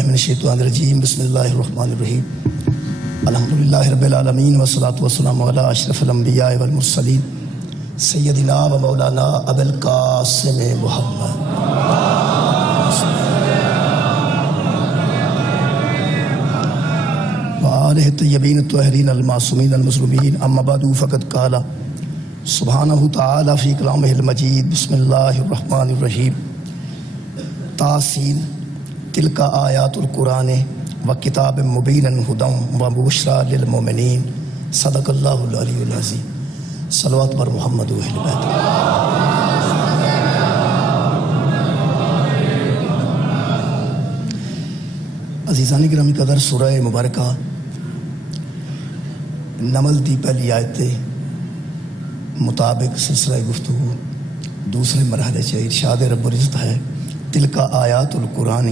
باللہ من الشیطان الرجیم بسم اللہ الرحمن الرحیم الحمدللہ رب العالمین والصلاة والسلام علی اشرف الانبیاء والمرسلین سیدنا و مولانا ابو القاسم محمد وآلہ الطیبین الطاہرین المعصومین المظلومین اما بعد فقد قال سبحانہ تعالی فی کلامہ المجید بسم اللہ الرحمن الرحیم تاسین تلک آیات القرآن و کتاب مبین ہدی و بشری للمؤمنین صدق اللہ العلی العظیم صلوات بر محمد و اہل بیت. عزیزان گرامی قدر سورہ مبارکہ نمل دی پہلی آیت مطابق سلسلہ گفتگو دوسرے مرحلے سے ارشاد رب العزت ہے تلک آیات القرآن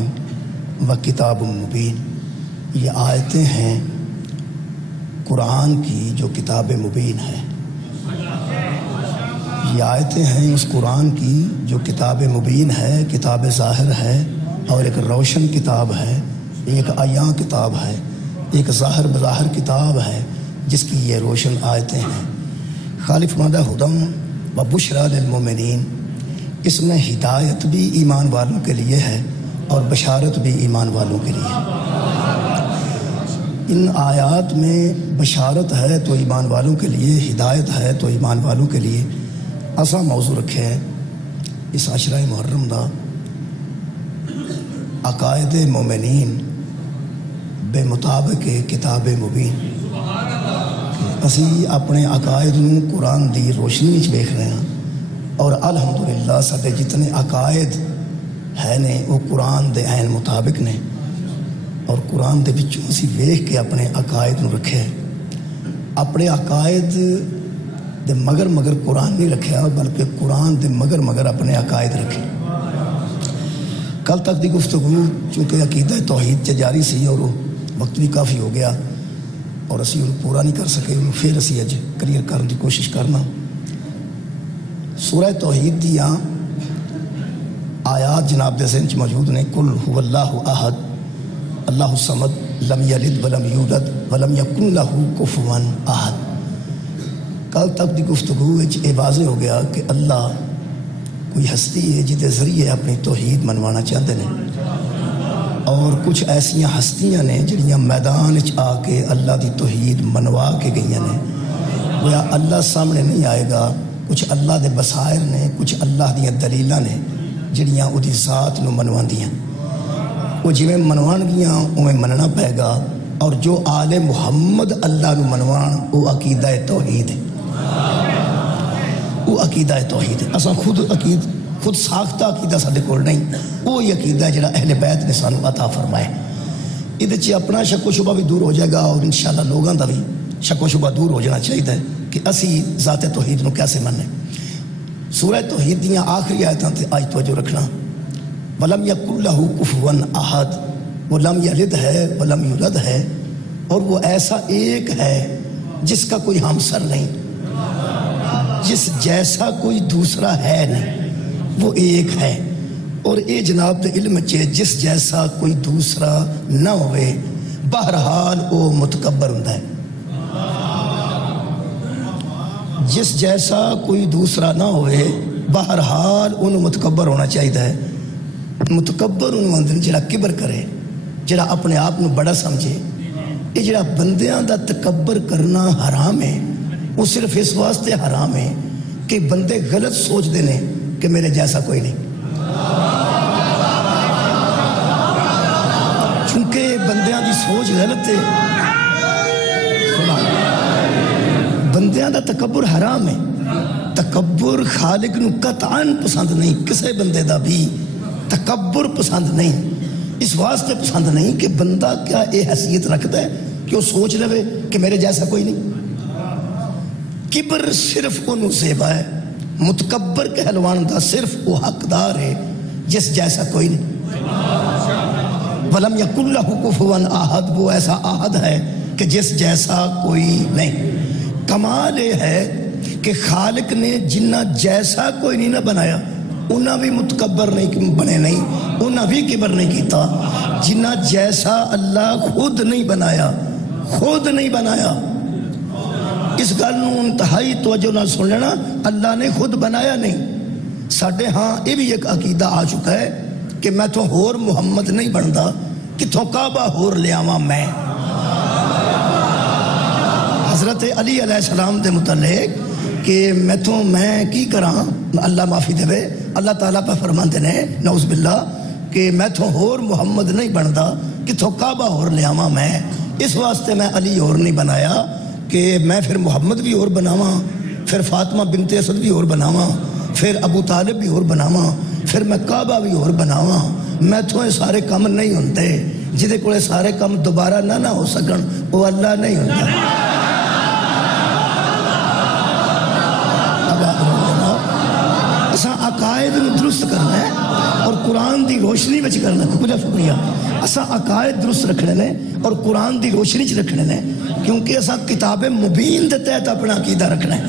و کتاب مبین. یہ آیتیں ہیں قرآن کی جو کتاب مبین ہے. یہ آیتیں ہیں اس قرآن کی جو کتاب مبین ہے، کتاب ظاہر ہے اور ایک روشن کتاب ہے، ایک عیاں کتاب ہے، ایک ظاہر بظاہر کتاب ہے جس کی یہ روشن آیتیں ہیں. خالف مادہ ہدم و بشری للمؤمنین، اس میں ہدایت بھی ایمان والوں کے لیے ہے اور بشارت بھی ایمان والوں کے لیے. ان آیات میں بشارت ہے تو ایمان والوں کے لیے، ہدایت ہے تو ایمان والوں کے لیے. ایسا موضوع رکھے ہے اس عشرہ محرم دا عقائد مومنین بے مطابق کتاب مبین. اسی اپنے عقائد نو قرآن دی روشنی وچ ویکھ رہے ہیں اور الحمدللہ سارے جتنے عقائد ہے نے وہ قرآن دے عین مطابق نے اور قرآن دے وچوں اسی ویکھ کے اپنے عقائد نو رکھے. اپنے عقائد دے مگر قرآن نہیں رکھیا بلکہ قرآن دے مگر اپنے عقائد رکھے. کل تک دی گفتگو چونکہ عقیدہ توحید سے جاری سی اور وقت بھی کافی ہو گیا اور اسی انہوں پورا نہیں کر سکے، انہوں پھر اسی اج کلیئر کرنے کی کوشش کرنا. سورہ توحید دیاں آیات جناب دے ذہن چ موجود نے. قل هو اللہ احد اللہ الصمد لم یلد ولم یولد ولم یکن له کفوا احد. کل تک دی گفتگو وچ یہ واضح ہو گیا کہ اللہ کوئی ہستی ہے جہدے ذریعے اپنی توحید منوانا چاہتے ہیں اور کچھ ایسیاں ہستیاں نے جڑیاں میدان چ آ کے اللہ دی توحید منوا کے گئیاں نے. گویا اللہ سامنے نہیں آئے گا، کچھ اللہ دے بصائر نے، کچھ اللہ دیاں دلیلاں نے جڑیاں او دی ذات نو منواندیاں. وہ جویں منوان گیاں اویں مننا پائے گا اور جو آل محمد اللہ نو منوان او عقیدہ توحید ہے. وہ عقیدہ توحید ہے. اساں خود ساختہ عقیدہ ساڈے کول نہیں، وہ یہ عقیدہ ہے جڑا اہل بیت نے سانو عطا فرمائے. یہ چ اپنا شک و شبہ بھی دور ہو جائے گا اور انشاءاللہ لوگاں دا بھی شک و شبہ دور ہو جانا چاہیے کہ اسی ذات توحید نو کیسے مننے. سورہ توحید دیاں آخری آیتاں تے آج توجہ رکھنا. ولم یکن لہ کفوا احد، وہ لم یلد ہے ولم یولد ہے اور وہ ایسا ایک ہے جس کا کوئی ہمسر نہیں، جس جیسا کوئی دوسرا ہے نہیں، وہ ایک ہے. اور اے جناب دے علم چے جس جیسا کوئی دوسرا نہ ہوئے بہرحال وہ متکبر ہوندا ہے. جس جیسا کوئی دوسرا نہ ہوئے بہرحال انہوں متکبر ہونا چاہیے. متکبر انہوں اندر جڑا کبر کرے، جڑا اپنے آپ نو بڑا سمجھے. یہ جڑا بندیاں دا تکبر کرنا حرام ہے، وہ صرف اس واسطے حرام ہے کہ بندے غلط سوچ دینے کہ میرے جیسا کوئی نہیں. چونکہ بندیاں دی سوچ غلط ہے، بندیاں دا تکبر حرام ہے. تکبر خالق نو قطعاً پسند نہیں، کسے بندے دا بھی تکبر پسند نہیں. اس واسطے پسند نہیں کہ بندہ کیا یہ حیثیت رکھتا ہے کہ وہ سوچ لے کہ میرے جیسا کوئی نہیں. کبر صرف انہوں زیبا ہے، متکبر کہلوان دا صرف وہ حقدار ہے جس جیسا کوئی نہیں. ولم یکن لہ کفوا احد، وہ ایسا احد ہے کہ جس جیسا کوئی نہیں. کمال یہ ہے کہ خالق نے جنہ جیسا کوئی نہیں نہ بنایا انہاں بھی متکبر نہیں بنے نہیں، انہاں بھی کبر نہیں کیتا جنہ جیسا اللہ خود نہیں بنایا، خود نہیں بنایا۔ اس گل نوں انتہائی توجہ نال سن لینا، اللہ نے خود بنایا نہیں۔ ساڈے ہاں یہ بھی ایک عقیدہ آ چکا ہے کہ میں تو ہور محمد نہیں بندا، کتھوں کعبہ ہور لیاواں میں۔ حضرت علی علیہ السلام دے متعلق کہ میں کی کراں، اللہ معافی دے، اللہ تعالیٰ پہ فرماندے نے نعوذ باللہ کہ میں تو ہور محمد نہیں بندا، کتھوں کعبہ ہور لیاواں میں۔ اس واسطے میں علی اور نہیں بنایا کہ میں پھر محمد بھی اور بناواں، پھر فاطمہ بنت اسد بھی اور بناواں، پھر ابو طالب بھی اور بناواں، پھر میں کعبہ بھی اور بناواں۔ میں تو یہ سارے کام نہیں ہوندے، جدے کولے سارے کام دوبارہ نہ ہو سکن وہ اللہ نہیں ہوندا۔ اساں عقائد درست کرنا ہے اور قرآن دی روشنی وچ کرنا ہے۔ بڑا شکریہ۔ اساں عقائد درست رکھنے نے اور قرآن دی روشنی چ رکھنے نے، کیونکہ اساں کتاب مبین دے تحت اپنا عقیدہ رکھنا ہے۔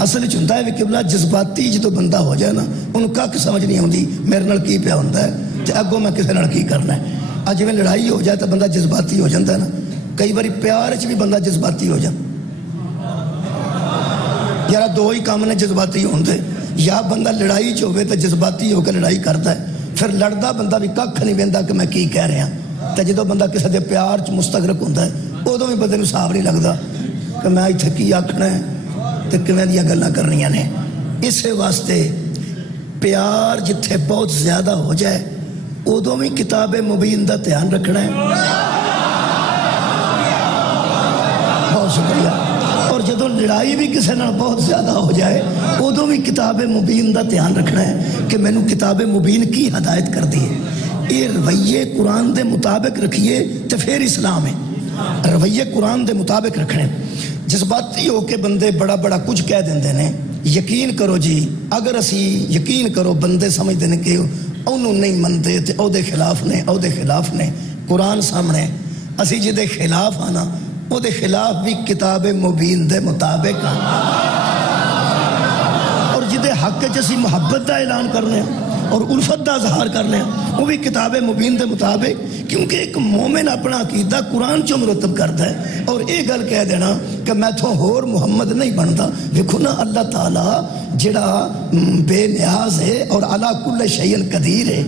اصل وچ ہوندا ہے کہ قبلہ جذباتی جدوں بندہ ہو جائے نا، انہوں کک سمجھ نہیں آتی میرے نال کی پیا ہوندا ہے تے اگوں میں کسے نال کی کرنا ہے۔ اج جویں لڑائی ہو جائے تو بندہ جذباتی ہو جاتا ہے نا، کئی باری پیار وچ بھی بندہ جذباتی ہو جائے۔ یار دو ہی کام نے جذباتی ہوندے، یا بندہ لڑائی چ ہوئے تو جذباتی ہو کے لڑائی کرتا ہے، پھر لڑدا بندہ بھی کھ نہیں ویندا کہ میں کی کہہ رہا، تے جدوں بندہ کسی دے پیار چ مستغرق ہوندا ہے ادوں بھی بندے نوں صاف نہیں لگدا کہ میں ایتھے کی آکھنا ہے تے کیویں دیاں گلاں کرنیاں نے۔ اس واسطے پیار جتھے بہت زیادہ ہو جائے ادوں بھی کتاب مبین دا دھیان رکھنا ہے۔ بہت شکریہ۔ اور جدوں لڑائی بھی کسی نال بہت زیادہ ہو جائے ادوں بھی کتاب مبین دا دھیان رکھنا ہے کہ مینوں کتاب مبین کی ہدایت کر دی ہے۔ یہ رویے قرآن دے مطابق رکھیے تو پھر اسلام ہے۔ رویے قرآن دے مطابق رکھنے۔ جذباتی ہو کے بندے بڑا بڑا کچھ کہہ دیندے نے، یقین کرو جی اگر اسی یقین کرو بندے سمجھتے ہیں کہ انہوں نہیں منتے تو او دے خلاف نے قرآن سامنے اسی جی دے خلاف آنا او دے خلاف بھی کتاب مبین دے مطابق آنا، اور جدے حق جیسی محبت دا اعلان کرنے اور الفت دا اظہار کرنے وہ بھی کتاب مبین دے مطابق، کیونکہ ایک مومن اپنا عقیدہ قرآن چوں مرتب کرتا ہے۔ اور یہ گل کہہ دینا کہ میں تو ہور محمد نہیں بنتا، دیکھو نا اللہ تعالیٰ جڑا بے نیاز ہے اور علی کل شیء قدیر ہے،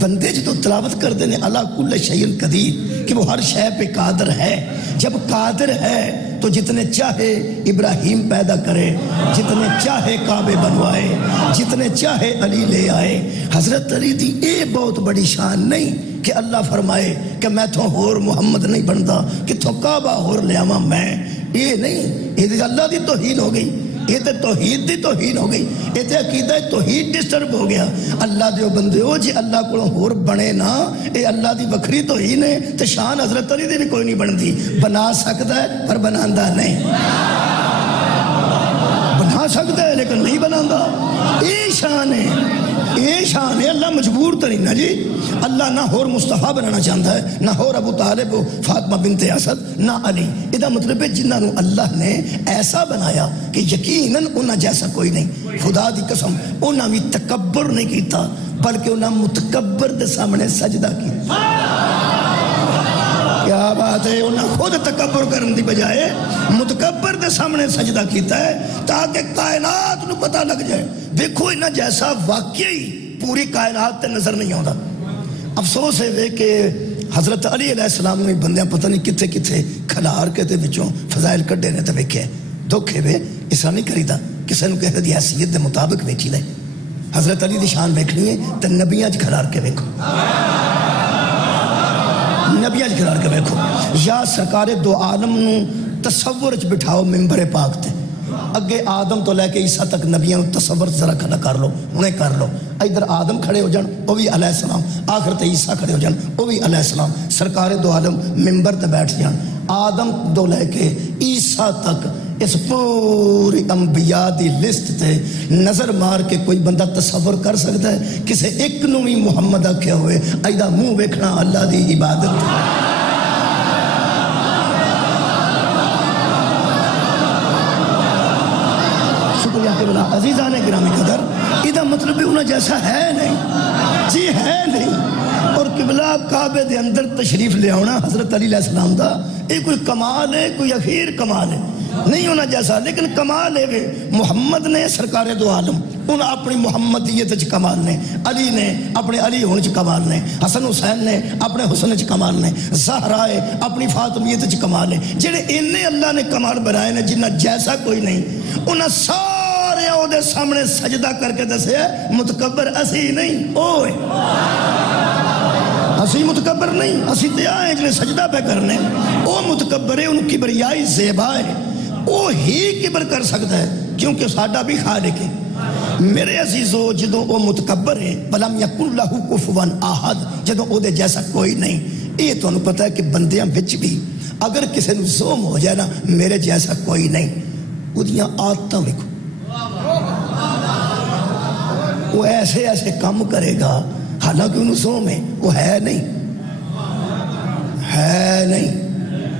بندے جدو تلاوت کرتے ہیں علی کل شیء قدیر کہ وہ ہر شے پہ قادر ہے۔ جب قادر ہے تو جتنے چاہے ابراہیم پیدا کرے، جتنے چاہے کعبے بنوائے، جتنے چاہے علی لے آئے۔ حضرت علی دی اے بہت بڑی شان نہیں کہ اللہ فرمائے کہ میں تو ہور محمد نہیں بنتا، کہ تو کعبہ ہور لیاواں میں، یہ نہیں، یہ اللہ دی توہین ہو گئی، یہ تو توحید دی توہین ہو گئی، یہ تو عقیدہ توحید ڈسٹرب ہو گیا۔ اللہ دیو بندے ہو جی اللہ کو ہور بنے نا، یہ اللہ دی وکری توہین ہے، تو شان حضرت علی دی بھی کوئی نہیں بنتی۔ بنا سکتا ہے پر بناندہ نہیں، بنا سکتا ہے لیکن نہیں بناندہ۔ یہ شان ہے، یہ شان ہے۔ اللہ مجبور تو نہیں نا جی، اللہ نہ ہور مصطفیٰ بنانا چاہتا ہے، نہ ہور ابو طالب فاطمہ بنت اسد، نہ علی۔ یہ مطلب ہے جنہاں نو اللہ نے ایسا بنایا کہ یقیناً انہاں جیسا کوئی نہیں۔ خدا دی قسم انہاں بھی تکبر نہیں کیتا، بلکہ انہاں متکبر دے سامنے سجدہ کیتا۔ کیا بات ہے، انہاں خود تکبر کرن دی بجائے متکبر دے سامنے سجدہ کیتا ہے تاکہ کائنات نو پتہ لگ جائے دیکھو انہاں جیسا واقعی پوری کائنات تے نظر نہیں آتا۔ افسوس ہے کہ حضرت علی علیہ السلام نے بندیاں پتہ نہیں کتھے کتھے کھلار کے تے وچوں فضائل کڈے نے تے ویکھے دکھے وے ایسا نہیں کریدا، کسے نو کہے دی حیثیت دے مطابق ویکھی لے۔ حضرت علی دی شان ویکھنی ہے تے نبیاں وچ کھلار کے ویکھو، نبیاں وچ کھلار کے ویکھو، یا سرکار دو عالم نو تصور وچ بٹھاؤ ممبر پاک تے، اگے آدم تو لے کے عیسیٰ تک نبیوں تصور ذرا کھڑا کر لو، انہیں کر لو۔ ادھر آدم کھڑے ہو جان وہ بھی علیہ السلام، آخر تے عیسیٰ کھڑے ہو جان وہ بھی علیہ السلام، سرکار دو عالم ممبر تے بیٹھ جان، آدم تو لے کے عیسیٰ تک اس پوری انبیاء دی لسٹ تے نظر مار کے کوئی بندہ تصور کر سکتا ہے کسے ایک نو بھی محمد آکھیا ہوئے ایدہ منہ ویکھنا اللہ دی عبادت۔ شکریہ قبلہ عزیزان گرامی قدر یہ مطلب بھی انہیں جیسا ہے نہیں جی ہے نہیں اور قبلہ کعبے دے اندر تشریف لے آنا حضرت علی علیہ السلام دا یہ کوئی کمال ہے کوئی اخیر کمال ہے نہیں ہونا جیسا لیکن کمال ہے محمد نے سرکار دو عالم انہیں اپنی محمدیت چ کمال نے علی نے اپنے علی ہونے چ کمال نے حسن حسین نے اپنے حسن چ کمال نے زہرا ہے اپنی فاطمیت چ کمال ہے جڑے انہیں اللہ نے کمال بنائے نے جنہ جیسا کوئی نہیں انہیں سارے او دے سامنے سجدہ کر کے دسے متکبر اسی نہیں اوے اسی متکبر نہیں اسی تے آئے جنہیں سجدہ پہ کرنے او متکبر ہے ان کبریائی زیبا ہے وہ ہی کبر کر سکتا ہے کیونکہ ساڈا بھی خالق ہے میرے عزیزو جدو وہ متکبر ہے وَلَمْ يَكُنْ لَهُ كُفُوًا أَحَدٌ جدو وہ دے جیسا کوئی نہیں یہ تو انہوں پتہ ہے کہ بندیاں بچ بھی اگر کسی نے زوم ہو جائے نا میرے جیسا کوئی نہیں وہ دیاں آدتاں لکھو وہ ایسے ایسے کام کرے گا حالانکہ انہوں زوم ہے وہ ہے نہیں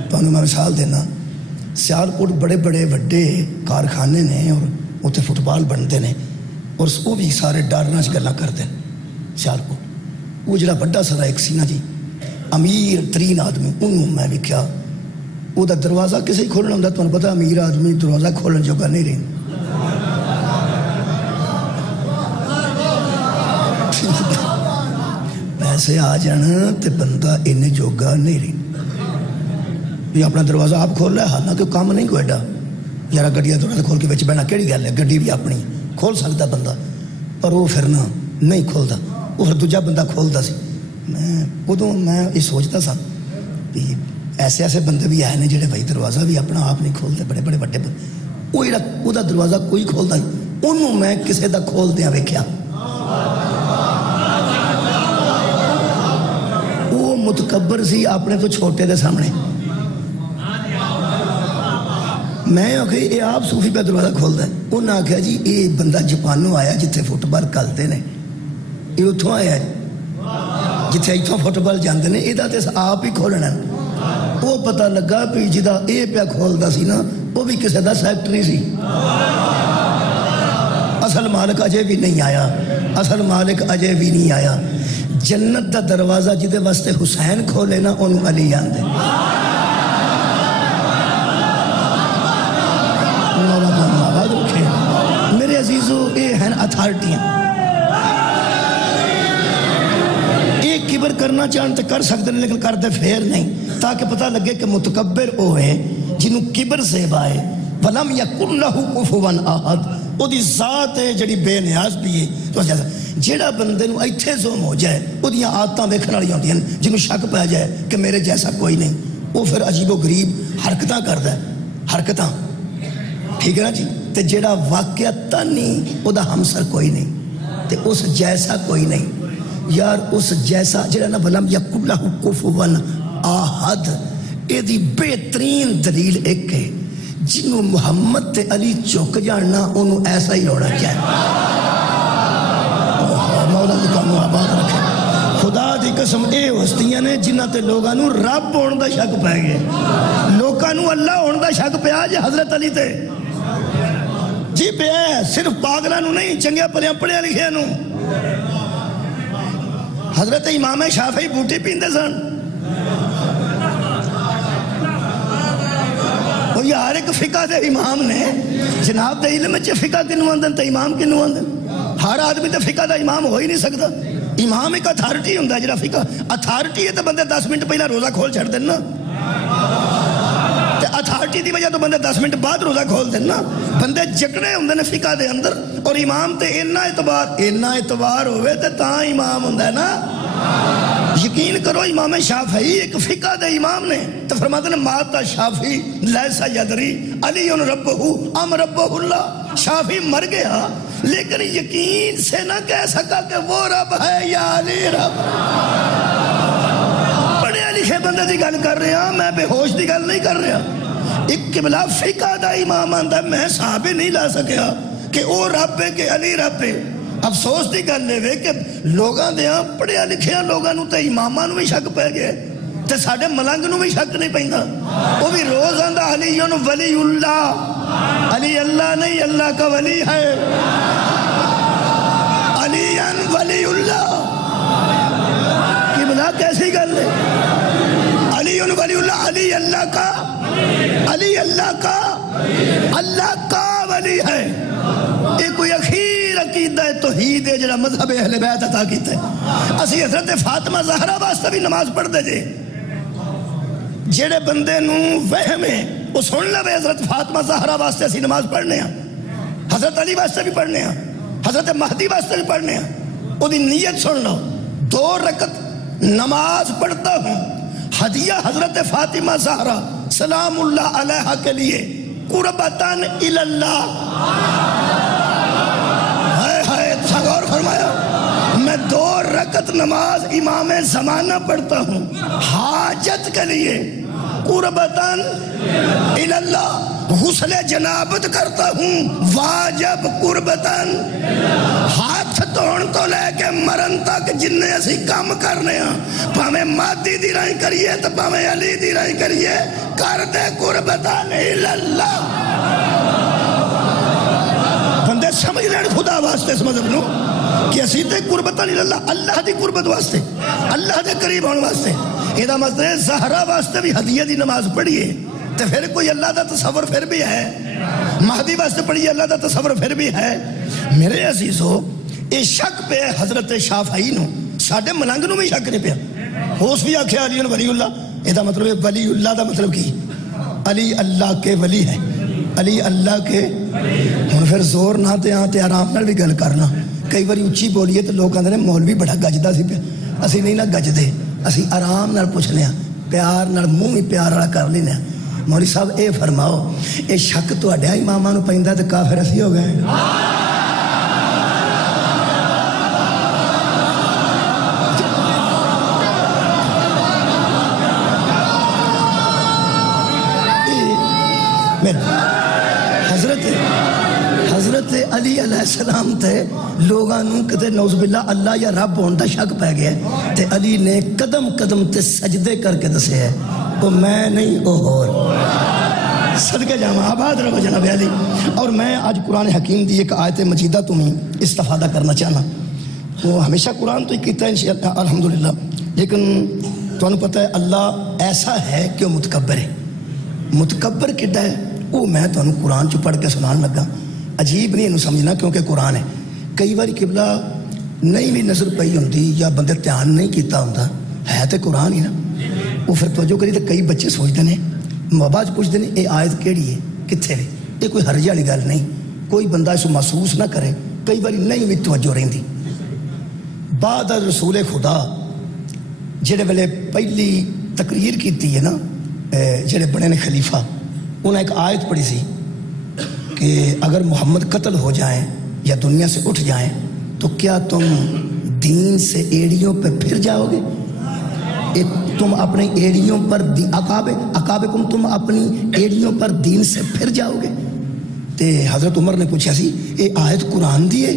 تو انہوں میں مثال دینا سیالکوٹ بڑے بڑے وڈے کارخانے نے اور اتنے فٹ بال بنتے ہیں اور وہ بھی سارے ڈارنا چ گلا کرتے ہیں سیالکوٹ وہ جڑا بڑا سارا ایک سی نا جی امیر ترین آدمی انہوں میں بھی کیا وہ دروازہ کسے ہی کھولنا ہوں تمہیں پتا امیر آدمی دروازہ کھولنے جوگا نہیں رہی پیسے آ جانا تے بندہ انہیں جوگا نہیں رہی یہ اپنا دروازہ آپ کھول رہا ہے حالانکہ کام نہیں کوئی ایڈا یارہ گڈیاں دروازہ کھول کے بچ بہنا کیڑی گل ہے گڈی بھی اپنی کھول سکتا بندہ پر وہ پھر نہ نہیں کھولتا وہ پھر دوجا بندہ کھولتا سی میں یہ سوچتا سا کہ ایسے ایسے بندے بھی آئے ہیں جڑے بھائی دروازہ بھی اپنا آپ نہیں کھولتے بڑے بڑے بڑے بندے وہ جڑا وہ دروازہ کوئی کھولتا انہوں میں کسے دا کھول دیا ویکھیا وہ متکبر سی اپنے تو چھوٹے دے سامنے میں آخیا یہ آپ صوفی پہ دروازہ کھولتا ہے انہوں نے آخیا جی یہ بندہ جاپانوں آیا جتھے فٹ بال کھلتے ہیں یہ اتوں آیا جتھے اتوں فٹ بال جاندے نے یہ آپ ہی کھولنا وہ پتہ لگا بھی جہاں یہ پیا کھولتا سی نا وہ بھی کسی کا سیکٹری سی اصل مالک اجے بھی نہیں آیا اصل مالک اجے بھی نہیں آیا جنت دا دروازہ جدے واسطے حسین کھولے نا انہوں علی آندے میرے عزیزو یہ ہیں اتھارٹیاں ایک کبر کرنا چاہتے کر سکتے ہیں لیکن کرتے پھر نہیں تاکہ پتہ لگے کہ متکبر وہ ہے جنہوں کبر سے بائے وَلَمْ يَكُنْ لَهُ كُفُوًا أَحَدٌ وہ دی ذات ہے جڑی بے نیاز بھی ہے تو جیڑا بندے نو ایتھے زوم ہو جائے وہ دیاں آدتاں ویکھن والی ہوندی ہیں جنہوں شک پہ جائے کہ میرے جیسا کوئی نہیں وہ پھر عجیب و غریب حرکتاں کردا ہے حرکتاں ٹھیک ہے نا جی تے جیڑا واقعہ نہیں وہ دا ہمسر کوئی نہیں تے اس جیسا کوئی نہیں یار اس جیسا جیڑا نا بلم یکن لہو کفوان آہد اے دی بہترین دلیل ایک ہے جنہوں محمد تے علی چوک جاننا انہوں ایسا ہی ہونا چاہے مولا دی کامو آباد رکھے خدا دی قسم اے ہستیاں نے جنہ تے لوگانوں رب ہون دا شک پہ گئے لوگانوں اللہ ہون دا شک پہ آج حضرت علی تے جی پہ ہے صرف پاگلانوں نہیں چنگیا پلیاں پڑھیا لکھیا نوں حضرت امام شافعی بوٹی پیندے سن وہ یہ ہر ایک فقہ دے امام نے جناب دے علم چے فقہ کنوں آندن تے امام کنوں آندن ہر آدمی تے فقہ دا امام ہو ہی نہیں سکتا امام ایک اتھارٹی ہوندا جڑا فقہ اتھارٹی ہے تے بندے 10 منٹ پہلا روزہ کھول چھڑ دین نا تے اتھارٹی دی وجہ تو بندے 10 منٹ بعد روزہ کھول دین نا بندے جکڑے ہوندے نے فقہ دے اندر اور امام تے اتنا اعتبار ہوئے تے تاں امام ہوندا ہے نا یقین کرو امام شافعی ایک فقہ دے امام نے تو فرماتے ہیں ماتا شافعی لیسا یدری علی ربہو ام ربہ اللہ شافعی مر گیا لیکن یقین سے نہ کہہ سکا کہ وہ رب ہے یا علی رب پڑھے لکھے بندے دی گل کر رہے ہیں میں بے ہوش دی گل نہیں کر رہا ایک قبلہ فقہ دا امام آندہ میں صحابے نہیں لا سکیا کہ وہ رب ہے کہ علی رب ہے افسوس دی گل ہے کہ لوگاں دیاں پڑھیا لکھیا لوگاں نو تے اماماں نو بھی شک پہ گئے تے ساڈے ملنگ نو بھی شک نہیں پیندا وہ بھی روز آندا علی ولی اللہ علی اللہ نہیں، اللہ کا ولی ہے، علی ولی اللہ۔ قبلہ کیسی گل ہے؟ علی ولی اللہ، علی اللہ کا، علی اللہ کا، اللہ کا ولی ہے۔ ایک کوئی اخیر عقیدہ توحید ہے جڑا مذہب اہل بیت عطا کیتا ہے۔ اسی حضرت فاطمہ زہرا واسطے بھی نماز پڑھ دے جے، جڑے بندے نو وہم ہے وہ سن لے حضرت فاطمہ زہرا واسطے اسی نماز پڑھنے ہیں، حضرت علی واسطے بھی پڑھنے ہیں، حضرت مہدی واسطے بھی پڑھنے ہیں۔ وہ دی نیت سن لو، 2 رکعت نماز پڑھتا ہوں ہدیہ حضرت فاطمہ زہرا سلام اللہ علیہا کے لیے، قربتاً الی اللہ۔ غور فرمایا، میں 2 رکعت نماز امام زمانہ پڑھتا ہوں حاجت کے لیے، قربتاً الی اللہ۔ غسل جنابت کرتا ہوں واجب قربتاً، ہاتھ دھون تو لے کے مرن تک جننے اسی کام کرنے ہیں، پاویں مادی دی رائی کریے تو پاویں علی دی رائی کریے، کر دے قربتاً الی اللہ۔ بندے سمجھ لین خدا واسطے اس مذہب نو کہ اسی تے قربتاً الی اللہ، اللہ دی قربت واسطے، اللہ دے قریب ہونے واسطے۔ یہ دا مطلب ہے زہرا واسطے بھی ہدیہ دی نماز پڑھیے تو پھر کوئی اللہ دا تصور پھر بھی ہے، مہدی واسطے پڑھیے اللہ دا تصور پھر بھی ہے۔ میرے عزیزو، یہ شک پہ حضرت شافعی نو، ساڑھے ملنگ نو بھی شک نہیں پیا، ہوس بھی آکھے علی ولی اللہ۔ یہ دا مطلب ہے ولی اللہ دا مطلب کی علی اللہ کے ولی ہے، علی اللہ کے۔ ہن پھر زور نہ تے آتے آرام نال بھی گل کرنا، کئی باری اچھی بولیے تو لوگ کہتے ہیں مولوی بڑا گجدا سی پیا، اسی نہیں نہ گجدے، اسی آرام نال پوچھنے ہیں، پیار نال منہ بھی پیار والا کر لینے ہیں۔ مولوی صاحب اے فرماؤ، اے شک تہاڈے اماماں نو پیندا تے کافر اسی ہو گئے؟ حضرت علی علیہ السلام تے لوگاں نوں کتے نعوذ باللہ اللہ یا رب ہون دا شک پہ گیا تے علی نے قدم قدم تے سجدے کر کے دسے ہے وہ میں نہیں او ہور۔ صدقے جاواں، آباد رہو جناب علی۔ اور میں آج قرآن حکیم دی ایک آیت مجیدہ تمہیں استفادہ کرنا چاہنا، وہ ہمیشہ قرآن تو ہی کیتا ہے انشاءاللہ الحمدللہ، لیکن تو انہوں پتہ ہے اللہ ایسا ہے کہ وہ متکبر ہے۔ متکبر کڈا ہے وہ میں تو انہوں قرآن چو پڑھ کے سنان لگا، عجیب نہیں انہوں سمجھنا کیونکہ قرآن ہے۔ کئی باری قبلہ نہیں بھی نظر پئی ہوندی یا بندے دھیان نہیں کیتا ہوندا، ہے تو قرآن ہی نا، وہ پھر توجہ کری تو کئی بچے سوچتے ہیں، بعد پوچھتے ہیں یہ آیت کیڑی ہے کتنے ہے، یہ کوئی حرج والی گل نہیں، کوئی بندہ اس کو محسوس نہ کرے، کئی باری نہیں بھی توجہ رہندی۔ بعد رسول خدا جڑے ویلے پہلی تقریر کیتی ہے نا، جڑے بڑے نے خلیفہ، انہیں ایک آیت پڑھی سی کہ اگر محمد قتل ہو جائیں یا دنیا سے اٹھ جائیں تو کیا تم دین سے ایڑیوں پہ پھر جاؤ گے؟ تم اپنی ایڑیوں پر اقابکم، تم اپنی ایڑیوں پر دین سے پھر جاؤ گے؟ تے حضرت عمر نے پوچھا سی یہ آیت قرآن دی ہے؟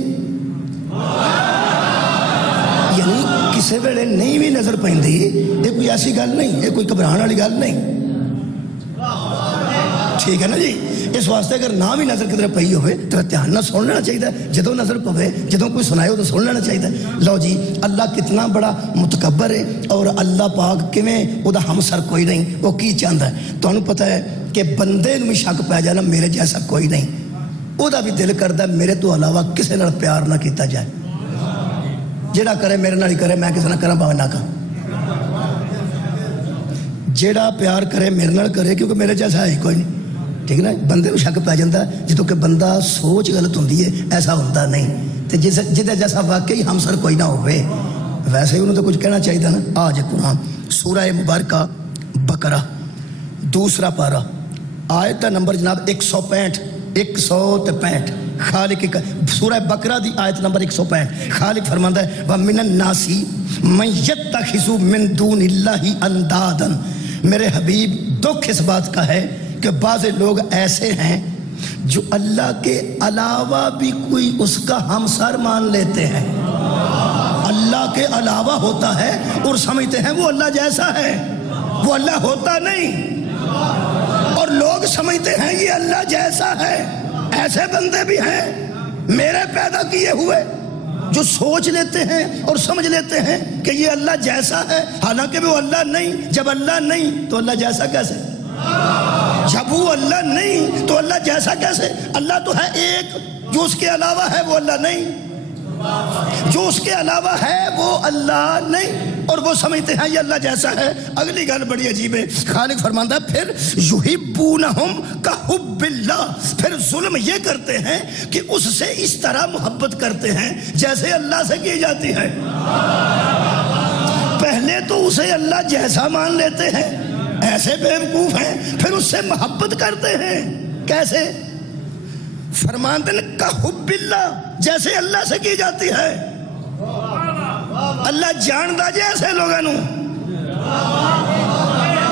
یعنی کسی ویلے نہیں بھی نظر پہندی، یہ کوئی ایسی گل نہیں، یہ کوئی گھبران والی گل نہیں، ٹھیک ہے نا جی۔ اس واسطے اگر نہ بھی نظر کدھر پئی ہوئے تو دھیان نہ سن لینا چاہیے، جدوں نظر پوے جدوں کوئی سنائے تو سن لینا چاہیے۔ لو جی، اللہ کتنا بڑا متکبر ہے اور اللہ پاک کیویں او دا ہمسر کوئی نہیں، وہ کی چاہتا ہے۔ تو انہوں پتہ ہے کہ بندے نوں شک پہ جانا میرے جیسا کوئی نہیں، او دا بھی دل کردا میرے تو علاوہ کسے نال پیار نہ کیتا جائے، جیڑا کرے میرے نال ہی کرے، میں کسے نہ کراں بھاویں نہ کراں، جیڑا پیار کرے میرے نال کرے کیونکہ میرے جیسا ہے کوئی نہیں، ٹھیک نا۔ بندے کو شک پہ جاتا ہے جدوں کہ بندہ سوچ غلط ہوندی ہے، ایسا ہوتا نہیں، تے جدے جیسا واقعی ہمسر کوئی نہ ہوئے، ویسے ہی انہوں تو کچھ کہنا چاہیے نا۔ آج قرآن سورہ مبارکہ بقرہ 2 پارہ آیت نمبر جناب 165 خالق سورہ بقرہ دی آیت نمبر 165 خالق فرماندا ہے وَمِنَ النَّاسِ مَن يَتَّخِذُ مِن دُونِ اللَّهِ أَندَادًا۔ میرے حبیب دکھ اس بات کا ہے کہ بعض لوگ ایسے ہیں جو اللہ کے علاوہ بھی کوئی اس کا ہمسر مان لیتے ہیں، اللہ کے علاوہ ہوتا ہے اور سمجھتے ہیں وہ اللہ جیسا ہے، وہ اللہ ہوتا نہیں، اور لوگ لوگ سمجھتے ہیں یہ اللہ جیسا ہے، ایسے بندے بھی ہیں میرے پیدا کیے ہوئے جو سوچ لیتے ہیں اور سمجھ لیتے ہیں کہ یہ اللہ جیسا ہے، حالانکہ وہ اللہ نہیں۔ جب اللہ نہیں تو اللہ جیسا کیسے؟ جب وہ اللہ نہیں تو اللہ جیسا کیسے؟ اللہ تو ہے ایک، جو اس کے علاوہ ہے وہ اللہ نہیں، جو اس کے علاوہ ہے وہ اللہ نہیں، اور وہ سمجھتے ہیں یہ اللہ جیسا ہے۔ اگلی گل بڑی عجیب ہے، خالق فرماتا ہے پھر یحبونہم کحب اللہ، پھر ظلم یہ کرتے ہیں کہ اس سے اس طرح محبت کرتے ہیں جیسے اللہ سے کی جاتی ہے۔ پہلے تو اسے اللہ جیسا مان لیتے ہیں، ایسے بیوقوف ہیں، پھر اس سے محبت کرتے ہیں۔ کیسے؟ فرماتے ہیں کحب اللہ، جیسے اللہ سے کی جاتی ہے۔ اللہ جاندا جے ایسے لوگوں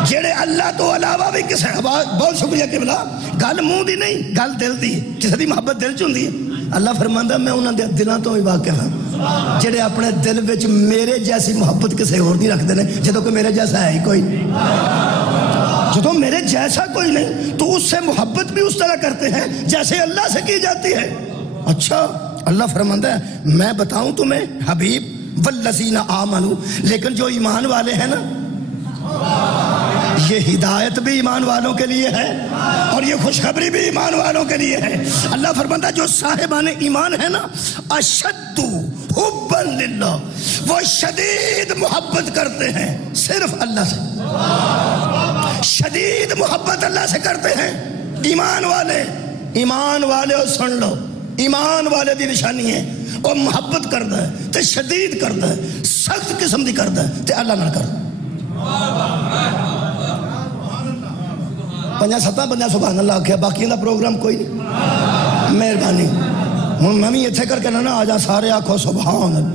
جڑے اللہ تو علاوہ بھی کسے، بہت شکریہ قبلہ، گل منہ دی نہیں، گل دل دی، کسی دی محبت دل چوندی ہے۔ اللہ فرماندا میں انہاں دے دلاں تو ہی واقف ہاں جڑے اپنے دل وچ میرے جیسی محبت کسے اور دی رکھدے نے، جدوں کہ میرے جیسا ہے ہی کوئی، جدوں میرے جیسا کوئی نہیں تو اس سے محبت بھی اس طرح کرتے ہیں جیسے اللہ سے کی جاتی ہے۔ اچھا اللہ فرماندا ہے میں بتاؤں تمہیں حبیب والذین آمنوا، لیکن جو ایمان والے ہیں نا، یہ ہدایت بھی ایمان والوں کے لیے ہے اور یہ خوشخبری بھی ایمان والوں کے لیے ہے۔ اللہ فرماتا ہے جو صاحبان ایمان ہے نا، اشد حبا للہ، وہ شدید محبت کرتے ہیں صرف اللہ سے، شدید محبت اللہ سے کرتے ہیں ایمان والے۔ ایمان والے اور سن لو، ایمان والے دی نشانی ہے اور محبت کرتا ہے تے شدید کرتا ہے، سخت قسم دی کرتا ہے تے اللہ نہ کرتا۔ پنجا ستاں بندہ سبحان اللہ آکھیا، باقی دا پروگرام کوئی نہیں، مہربانی ہوں میں بھی اتنے کر کے نہ آ جا، سارے آکھو سبحان اللہ۔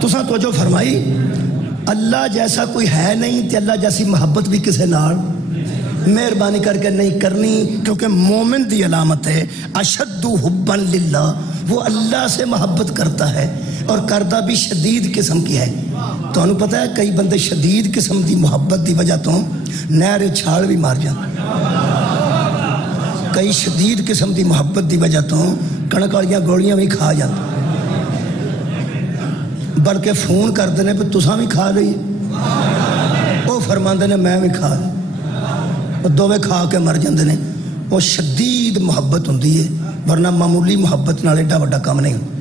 تساں توجہ فرمائی، اللہ جیسا کوئی ہے نہیں تے اللہ جیسی محبت بھی کسے نال مہربانی کر کے نہیں کرنی، کیونکہ مومن دی علامت ہے اشد حبا للہ، وہ اللہ سے محبت کرتا ہے اور کرتا بھی شدید قسم کی ہے۔ تو انہوں پتہ ہے کئی بندے شدید قسم دی محبت دی وجہ تو نہر چھاڑ بھی مار جاتے، کئی شدید قسم دی محبت دی وجہ تو کڑک والیاں گولیاں بھی کھا جاتے، بلکہ فون کر دینے پہ تساں بھی کھا رہی، وہ فرماندے نے میں بھی کھا رہی، وہ دووے کھا کے مر جاندے نے۔ وہ شدید محبت ہوندی ہے، ورنہ معمولی محبت نال ایڈا وڈا کام نہیں ہوتا۔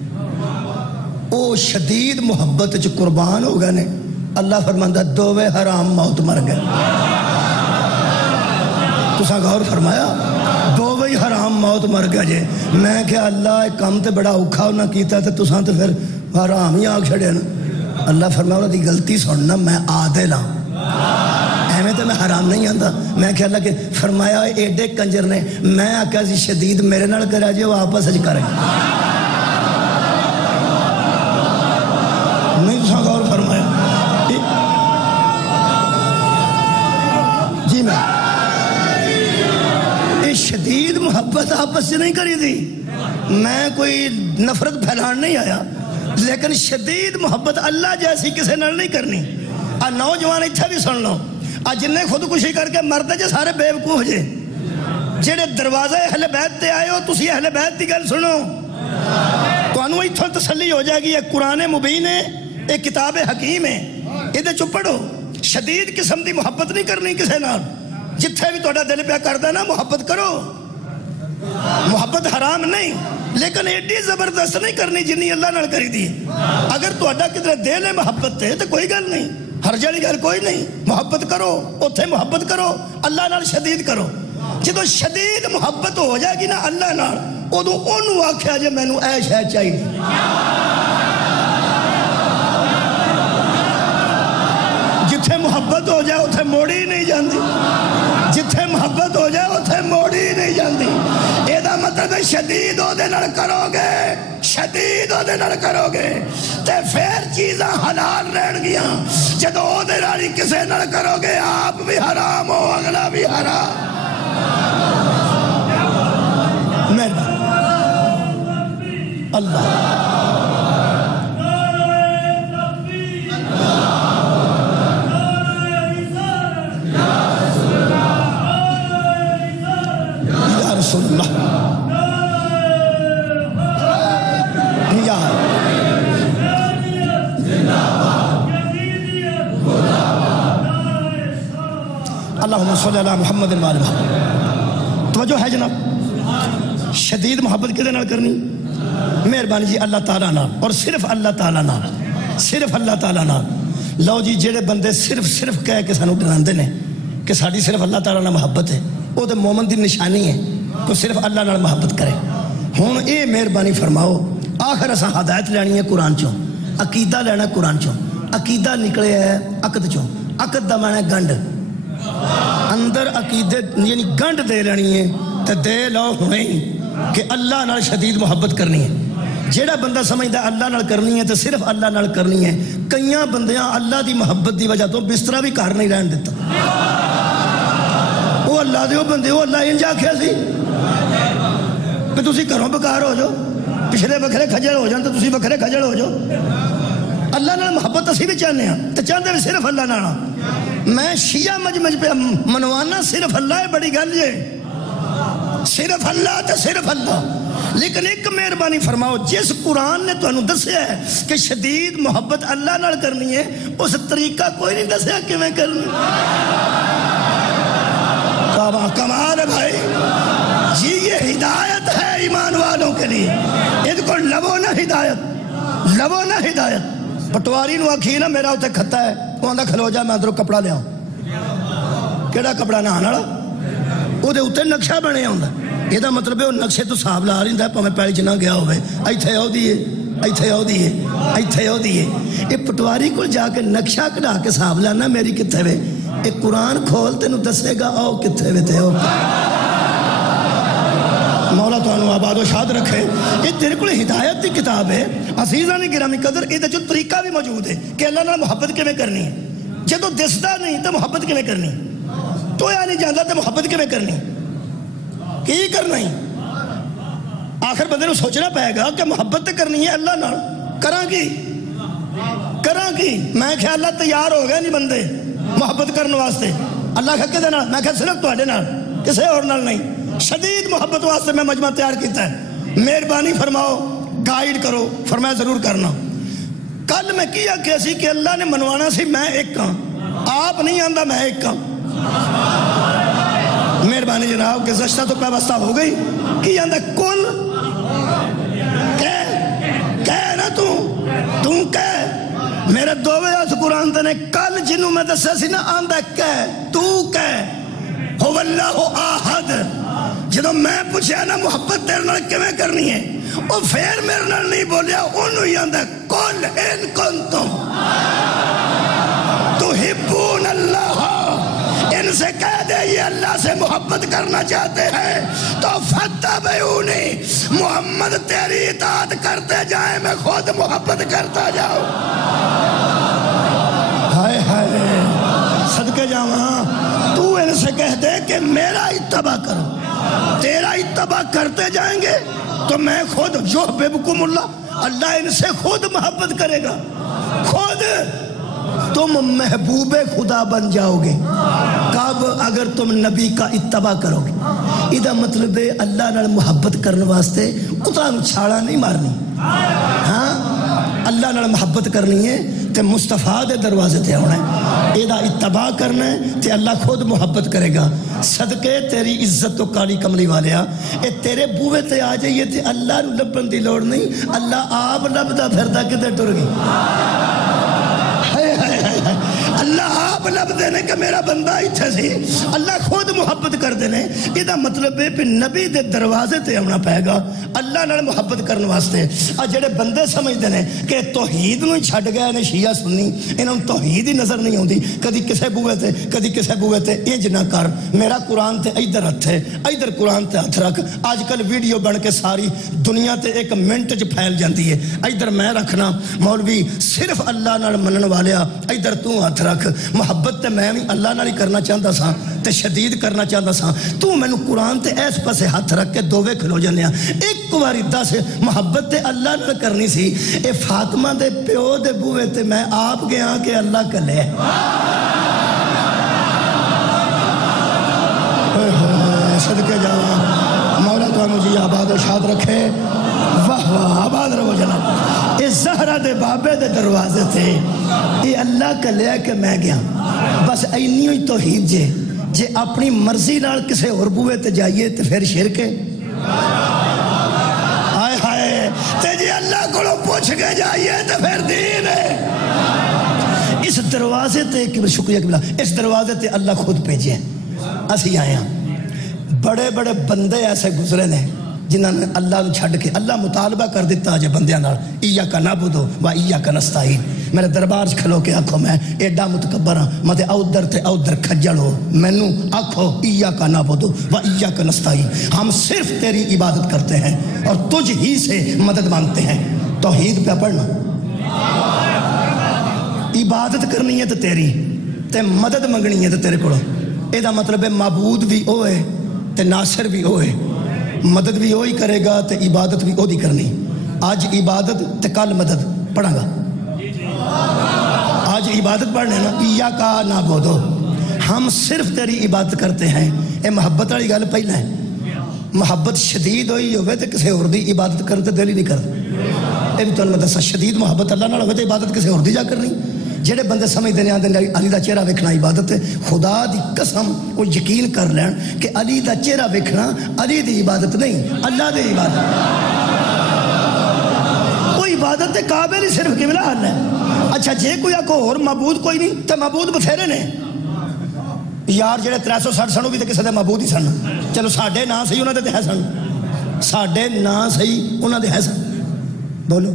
وہ شدید محبت چ قربان ہو گئے نے، اللہ فرماندا دووے حرام موت مر گئے۔ تساں غور فرمایا، دووے حرام موت مر گئے جے۔ میں کہ اللہ ایک کام تے بڑا اوکھا انہاں کیتا تے تساں تے پھر حرام ہی آ چھڑیا نا۔ اللہ فرمایا انہاں دی غلطی سننا، میں عادل ہاں، ایویں تو میں حرام نہیں آتا۔ میں کہ اللہ کے فرمایا ایڈے کنجر نے، میں آکھیا سی شدید میرے نال کرا جے، وہ آپس وچ کرے نہیں۔ تساں غور فرمایا جی، میں یہ شدید محبت آپس سے نہیں کری تھی، میں کوئی نفرت پھیلان نہیں آیا، لیکن شدید محبت اللہ جیسی کسی نال نہیں کرنی۔ آ نوجوان اتھا بھی سن لو، آج جن نے خودکشی کر کے مرتے جے سارے بے وقوف جے، جڑے دروازے اہل بیت تے آئے ہو تسی اہل بیت دی گل سنو، تو انہوں اتھوں تسلی ہو جائے گی۔ یہ قرآن مبین ہے، ایک کتاب حکیم ہے، یہ چپ پڑھو۔ شدید قسم دی محبت نہیں کرنی کسے نال، جتھے بھی تہاڈا دل پیا کردا نا محبت کرو، محبت حرام نہیں، لیکن ایڈی زبردست نہیں کرنی جنی اللہ نال کری دی۔ اگر تہاڈا کدھر دل ہے محبت تے تو کوئی گل نہیں، ہر جڑی گل کوئی نہیں، محبت کرو، اتھے محبت کرو، اللہ نال شدید کرو۔ جدو شدید محبت ہو جائے گی نا اللہ نال، ادو اونوں آکھیا جے مینوں اے شے چاہیے۔ جتھے محبت ہو جائے اتھے موڑی نہیں جاندی، جتھے محبت ہو جائے اتھے موڑی نہیں جاندی۔ اے دا مطلب ہے شدید او دے نال کرو گے، شدید او دے نال کرو گے تے پھر چیزاں حلال رہن گیاں۔ جدو او دے نال کسے نال کرو گے آپ بھی حرام ہو، اگلا بھی حرام۔ اللہ اللہم صلی علی محمد و آل محمد. توجہ ہے جناب. شدید محبت کدے نال کرنی؟ مہربانی جی اللہ تعالیٰ نال، اور صرف اللہ تعالیٰ نال، صرف اللہ تعالیٰ نال. لو جی جڑے بندے صرف کہہ کے سانو ڈراندے نے کہ ساڈی صرف اللہ تعالیٰ نال محبت ہے، وہ تو مومن دی نشانی ہے کہ صرف اللہ نال محبت کرے. ہن اے مہربانی فرماؤ، آخر اساں ہدایت لینی ہے قرآن چوں، عقیدہ لینا قرآن چوں. عقیدہ نکلے ہے عقد چوں. عقد دا معنی ہے گنڈ. اندر عقیدے یعنی گنڈ دے لینی ہے تے دے لو ہوئے کہ اللہ نال شدید محبت کرنی ہے. جیڑا بندہ سمجھدا اللہ نال کرنی ہے تو صرف اللہ نال کرنی ہے. کئیاں بندیاں اللہ دی محبت دی وجہ تو بسترا بھی گھر نہیں رہن دیتا. وہ اللہ دے بندے وہ اللہ انج آکھیا سی کہ تسی گھروں بیکار ہو جاؤ، پچھلے بکھرے کھجل ہو جان تو تسی بکھرے کھجل ہو جاؤ. اللہ نال محبت اسی بھی چاہنے ہیں تو چاہتے بھی صرف اللہ نال. میں شیعہ مجمع پہ منوانا صرف اللہ ہے، بڑی گل یہ صرف اللہ تو صرف اللہ. لیکن ایک مہربانی فرماؤ، جس قرآن نے تانوں دسیا ہے کہ شدید محبت اللہ نال کرنی ہے، اس طریقہ کوئی نہیں دسیا کیویں کرنی. کمال ہے بھائی جی. یہ ہدایت ہے ایمان والوں کے لیے. ان کو لبو نہ ہدایت، لبو نہ ہدایت. پٹواری نو آکھی نا میرا اتنے کھتا ہے، وہ آندا کھلو جا میں ادھروں کپڑا لیا. کیڑا کپڑا نہان والا؟ وہ اتنے نقشہ بنے ہوندا. یہ مطلب ہے وہ نقشے تو صاحب لا رہا ہے پاویں پیڑ چ نہ گیا ہوئے. ایتھے او دی ہے، ایتھے او دی ہے، ایتھے او دی ہے. یہ پٹواری کو جا کے نقشہ کਢا کے صاحب لانا میری کتھے وے. یہ قرآن کھول تینوں دسے گا او کتھے وے تے او. مولا تو آباد و شاد رکھے. یہ تیرے کو ہدایت کی کتاب ہے عزیزاں نے گرامی قدر. یہ جو طریقہ بھی موجود ہے کہ اللہ نال محبت کیویں کرنی ہے. جدو دسدا نہیں تو محبت کیویں کرنی، تو یا نہیں جاندا تو محبت کیویں کرنی، کی کرنا ہی. آخر بندے کو سوچنا پائے گا کہ محبت کرنی ہے اللہ نال، کراں کی. میں کہا اللہ تیار ہو گیا نہیں بندے محبت کرنے واسطے. اللہ کہا کہ نال؟ میں کہا صرف تواڈے نال، کسے اور نال نہیں. شدید محبت واسطے میں مجمع تیار کیتا ہے. مہربانی فرماؤ گائیڈ کرو. فرمایا ضرور کرنا. کل میں کیا کہ اسی کہ اللہ نے منوانا سی میں ایک ہاں، آپ نہیں آندا میں ایک ہاں. مہربانی جناب کہ زشتہ تو پیوستہ ہو گئی. کی آندا کل کہہ نا تو کہہ. میرے دووے اس قرآن تے نے کل جنوں میں دسیا سی نا آندا کہہ تو کہہ هو اللہ احد. جدو میں پوچھا نا محبت تیرے نال کیویں کرنی ہے، وہ پھر میرے نال نہیں بولیا، انہوں ہی آندا قل ان کنتم تحبون اللہ. ان سے کہہ دے یہ اللہ سے محبت کرنا چاہتے ہیں تو فاتبعونی، محمد تیری اطاعت کرتے جائیں، میں خود محبت کرتا جاؤں. ہائے ہائے صدقے جاواں. تو ان سے کہہ دے کہ میرا اتباع کرو، تیرا اتباع کرتے جائیں گے تو میں خود یحببکم اللہ، اللہ ان سے خود محبت کرے گا. خود تم محبوب خدا بن جاؤ گے. کب؟ اگر تم نبی کا اتباع کرو گے. یہ مطلب ہے اللہ نال محبت کرنے واسطے اتنا چھاڑا نہیں مارنی. ہاں اللہ نال محبت کرنی ہے تے مصطفیٰ دے دروازے تے آنا ہے، یہ اتباع کرنا ہے تے اللہ خود محبت کرے گا. صدقے تیری عزت تو کالی کملی والیا، اے تیرے بوے تے آ جائیے تے اللہ نو لبن دی لوڑ نہیں، اللہ آپ لبدا پھردا کدھر ٹر گئی. اللہ آپ لب دینے کہ میرا بندہ اتھے سی. اللہ خود محبت کر دینے. یہ مطلب ہے کہ نبی دے دروازے تے آنا پائے گا اللہ نال محبت کرنے واسطے. جڑے بندے سمجھتے ہیں کہ توحید نو ہی چھڈ گئے نے شیعہ سنی، انہوں توحید ہی نظر نہیں آتی. کدی کسے بوے تے کدی کسے بوے تے. انج نہ کر. میرا قرآن تے ادھر ہتھ ہے، ادھر قرآن تے ہاتھ رکھ. آج کل ویڈیو بن کے ساری دنیا تے ایک منٹ چ پھیل جاتی ہے. ادھر میں رکھنا مولوی صرف اللہ نال منن والیا، ادھر تو ہاتھ رکھ. محبت تے میں بھی اللہ نال ہی کرنا چاہتا سا تے شدید کرنا چاہتا سا. تو مینو قرآن تے اس پاسے ہاتھ رکھ کے دووے کھلو جانے. ایک باری دس محبت تے اللہ نال کرنی سی. اے فاطمہ دے پیو دے بوے تے میں آپ گیا کہ اللہ کلے. صدقے جاواں مولا تو مجھے آباد و شاد رکھے. واہ واہ آباد رہو جناب. اس زہرہ دے بابے دے دروازے تھے. یہ اللہ کا لیا کہ میں گیا. بس اینی ہوئی توحید جے جے اپنی مرضی نال کسے اور بوئے تے جائیے تے پھر شرک ہے آئے ہائے تے جے اللہ کو پوچھ کے جائیے تے پھر دین ہے اس دروازے تے شکریہ قبلہ اس دروازے تے اللہ خود بھیجے اسی آئے ہیں بڑے بڑے بندے ایسے گزرے نے جنہوں نے اللہ نے چھڑ کے اللہ مطالبہ کر دیتا جے بندیاں نال ایاک نعبدو و ایاک نستعین میرے دربار کھلو کے آکھو میں ایڈا متکبر ہاں متے اودر تے اودر کھجڑ ہو مینو آکھو ایاک نعبدو و ایاک نستعین ہم صرف تیری عبادت کرتے ہیں اور تجھ ہی سے مدد مانگتے ہیں توحید پہ پڑھنا عبادت کرنی ہے تو تیری تے مدد منگنی ہے تو تیرے کو اے دا مطلب ہے معبود بھی او ہے تے ناصر بھی او ہے مدد بھی وہی کرے گا تے عبادت بھی وہی کرنی آج عبادت تے کل مدد پڑھا گا آج عبادت پڑھنے نا ایاک نعبدو ہم صرف تیری عبادت کرتے ہیں اے محبت والی گل پہلا ہے محبت شدید ہوئی ہوئے تے کسے اور دی عبادت کرتے دل ہی نہیں کرتے اے بھی تمہیں دسا شدید محبت اللہ نال ہوئے تے عبادت کسے اور دی جا کرنی جڑے بندے سمجھ دینے آدھے علی دا چہرہ ویکھنا عبادت ہے خدا دی قسم وہ یقین کر لین کہ علی دا چہرہ ویکھنا علی دی عبادت نہیں اللہ دی عبادت وہ عبادت دے قابل ہی صرف قبلہ حل ہے اچھا جے کوئی آکو اور معبود کوئی نہیں تو معبود بتھیرے نے یار جڑے 360 سن وہ بھی تو کسی دے معبود ہی سن چلو ساڈے نا صحیح انہوں دے ہے سن ساڈے نا صحیح انہوں دے ہے سن بولو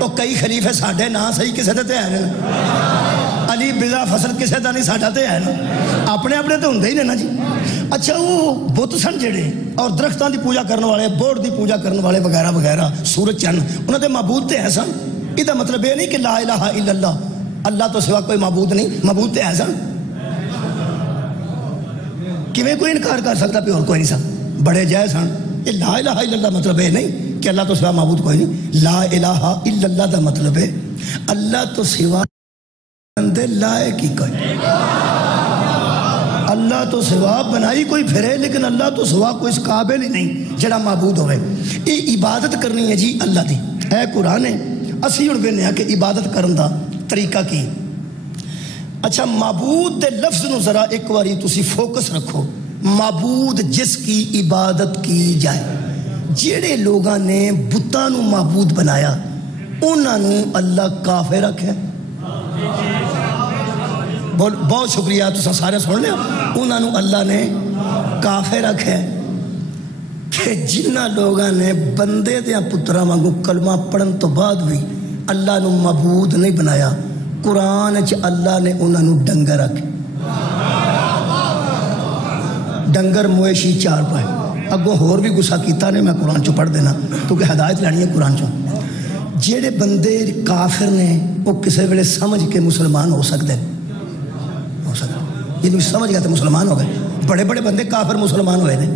وہ کئی خلیفے ساڈے نا صحیح کسے تے ہے نا علی بلا فصل کسے دا نہیں ساڈا تے ہے نا اپنے اپنے تو ہوندے ہی نے نا جی اچھا وہ بت سن جڑے اور درختاں دی پوجا کرنے والے بورڈ دی پوجا کرنے والے وغیرہ وغیرہ سورج چند انہوں دے معبود تے ہے سن یہ دا مطلب یہ نہیں کہ لا الہ الا اللہ اللہ تو سوا کوئی معبود نہیں معبود تے ہے سن کیویں کوئی انکار کر سکتا پہ اور کوئی نہیں سن بڑے جائے سن یہ لا الہ الا اللہ مطلب یہ نہیں کہ اللہ تو سوا معبود کوئی نہیں لا الہ الا اللہ دا مطلب ہے اللہ تو سوا بندے لائے کی کوئی اللہ تو سوا بنائی کوئی پھرے لیکن اللہ تو سوا کوئی اس قابل ہی نہیں جڑا معبود ہوئے یہ عبادت کرنی ہے جی اللہ دی اے قرآن ہے اسی ہن وینے کہ عبادت کرن دا طریقہ کی اچھا معبود دے لفظ نو ذرا ایک واری تسی فوکس رکھو معبود جس کی عبادت کی جائے جیڑے لوگاں نے بتاں نو معبود بنایا انہاں نو اللہ کافر رکھے بہت شکریہ تو سارے سن لیا انہاں نو اللہ نے کافر رکھے کہ جنہ لوگاں نے بندے دیا پترہ وانگو کلمہ پڑھن تو بعد بھی اللہ نو معبود نہیں بنایا قرآن چ اللہ نے انہاں نو ڈنگر رکھے ڈنگر مویشی چار پائے اگوں ہور بھی گسا کیتا نے میں قرآن چو پڑھ دینا کیونکہ ہدایت لینی ہے قرآن چو جیڑے بندے کافر نے وہ کسے ویلے سمجھ کے مسلمان ہو سکتے ہو سکتے یہ تو سمجھ گیا تو مسلمان ہو گئے بڑے بڑے بندے کافر مسلمان ہوئے نے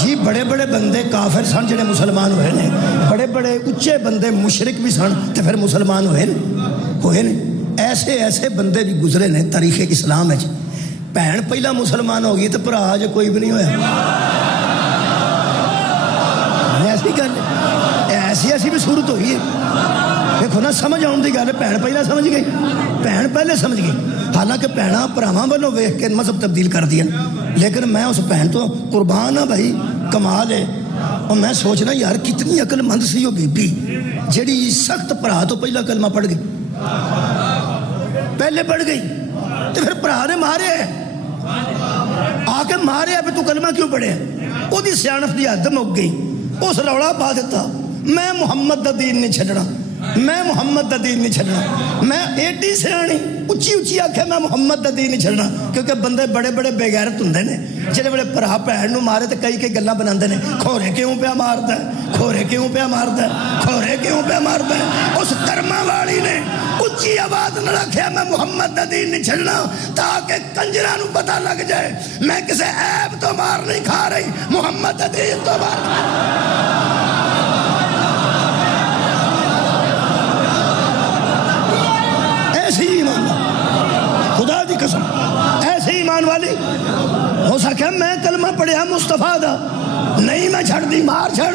جی بڑے بڑے بندے کافر سن جڑے مسلمان ہوئے نے بڑے بڑے اچھے بندے مشرک بھی سن تو پھر مسلمان ہوئے نے ایسے ایسے بندے بھی گزرے نے تاریخ اسلام ہے بہن پہلا مسلمان ہوگی تو پھر آج کوئی بھی نہیں ہویا ایسی گل ایسی بھی صورت ہوئی ہے دیکھو نا سمجھ آؤں دی گل بہن پہلا سمجھ گئی بہن پہلے سمجھ گئی حالانکہ بہناں بھراواں والوں ویکھ کے مذہب تبدیل کر دیا لیکن میں اس بہن تو قربان ہاں بھائی کمال ہے اور میں سوچنا یار کتنی عقل مند سی وہ بی بی جڑی سخت بھرا تو پہلا کلمہ پڑھ گئی پہلے پڑھ گئی تو پھر بھرا نے مارے آ کے مارے اب تو کلمہ کیوں پڑھے وہ دی سیانت دی حد مک گئی اس روڑا پا دیتا میں محمد دا دین نہیں چھڑنا میں محمد دا دین نہیں چھڑنا میں ایڈی سیانی اچھی اچھی آکھے میں محمد دا دین نہیں چھڑنا کیونکہ بندے بڑے بڑے بے غیرت ہوندے نے جڑے بڑے بھرا بہن نو مارے تے کئی گلاں بناندے نے کھورے کیوں پیا ماردا ہے کھورے کیوں پیا ماردا ہے کھورے کیوں پیا ماردا ہے اس کرما والی نے اچھی آواز نہ رکھیا میں محمد دا دین نہیں چھڑنا تاکہ کنجراں نو پتہ لگ جائے میں کسے عیب تو مار نہیں کھا رہی محمد دا دین تو مار ایسی ایمان خدا دی قسم ایسی ایمان والی ہو سکے میں کلمہ پڑھیا مصطفیٰ دا نہیں میں چھڑ دی مار چھڑ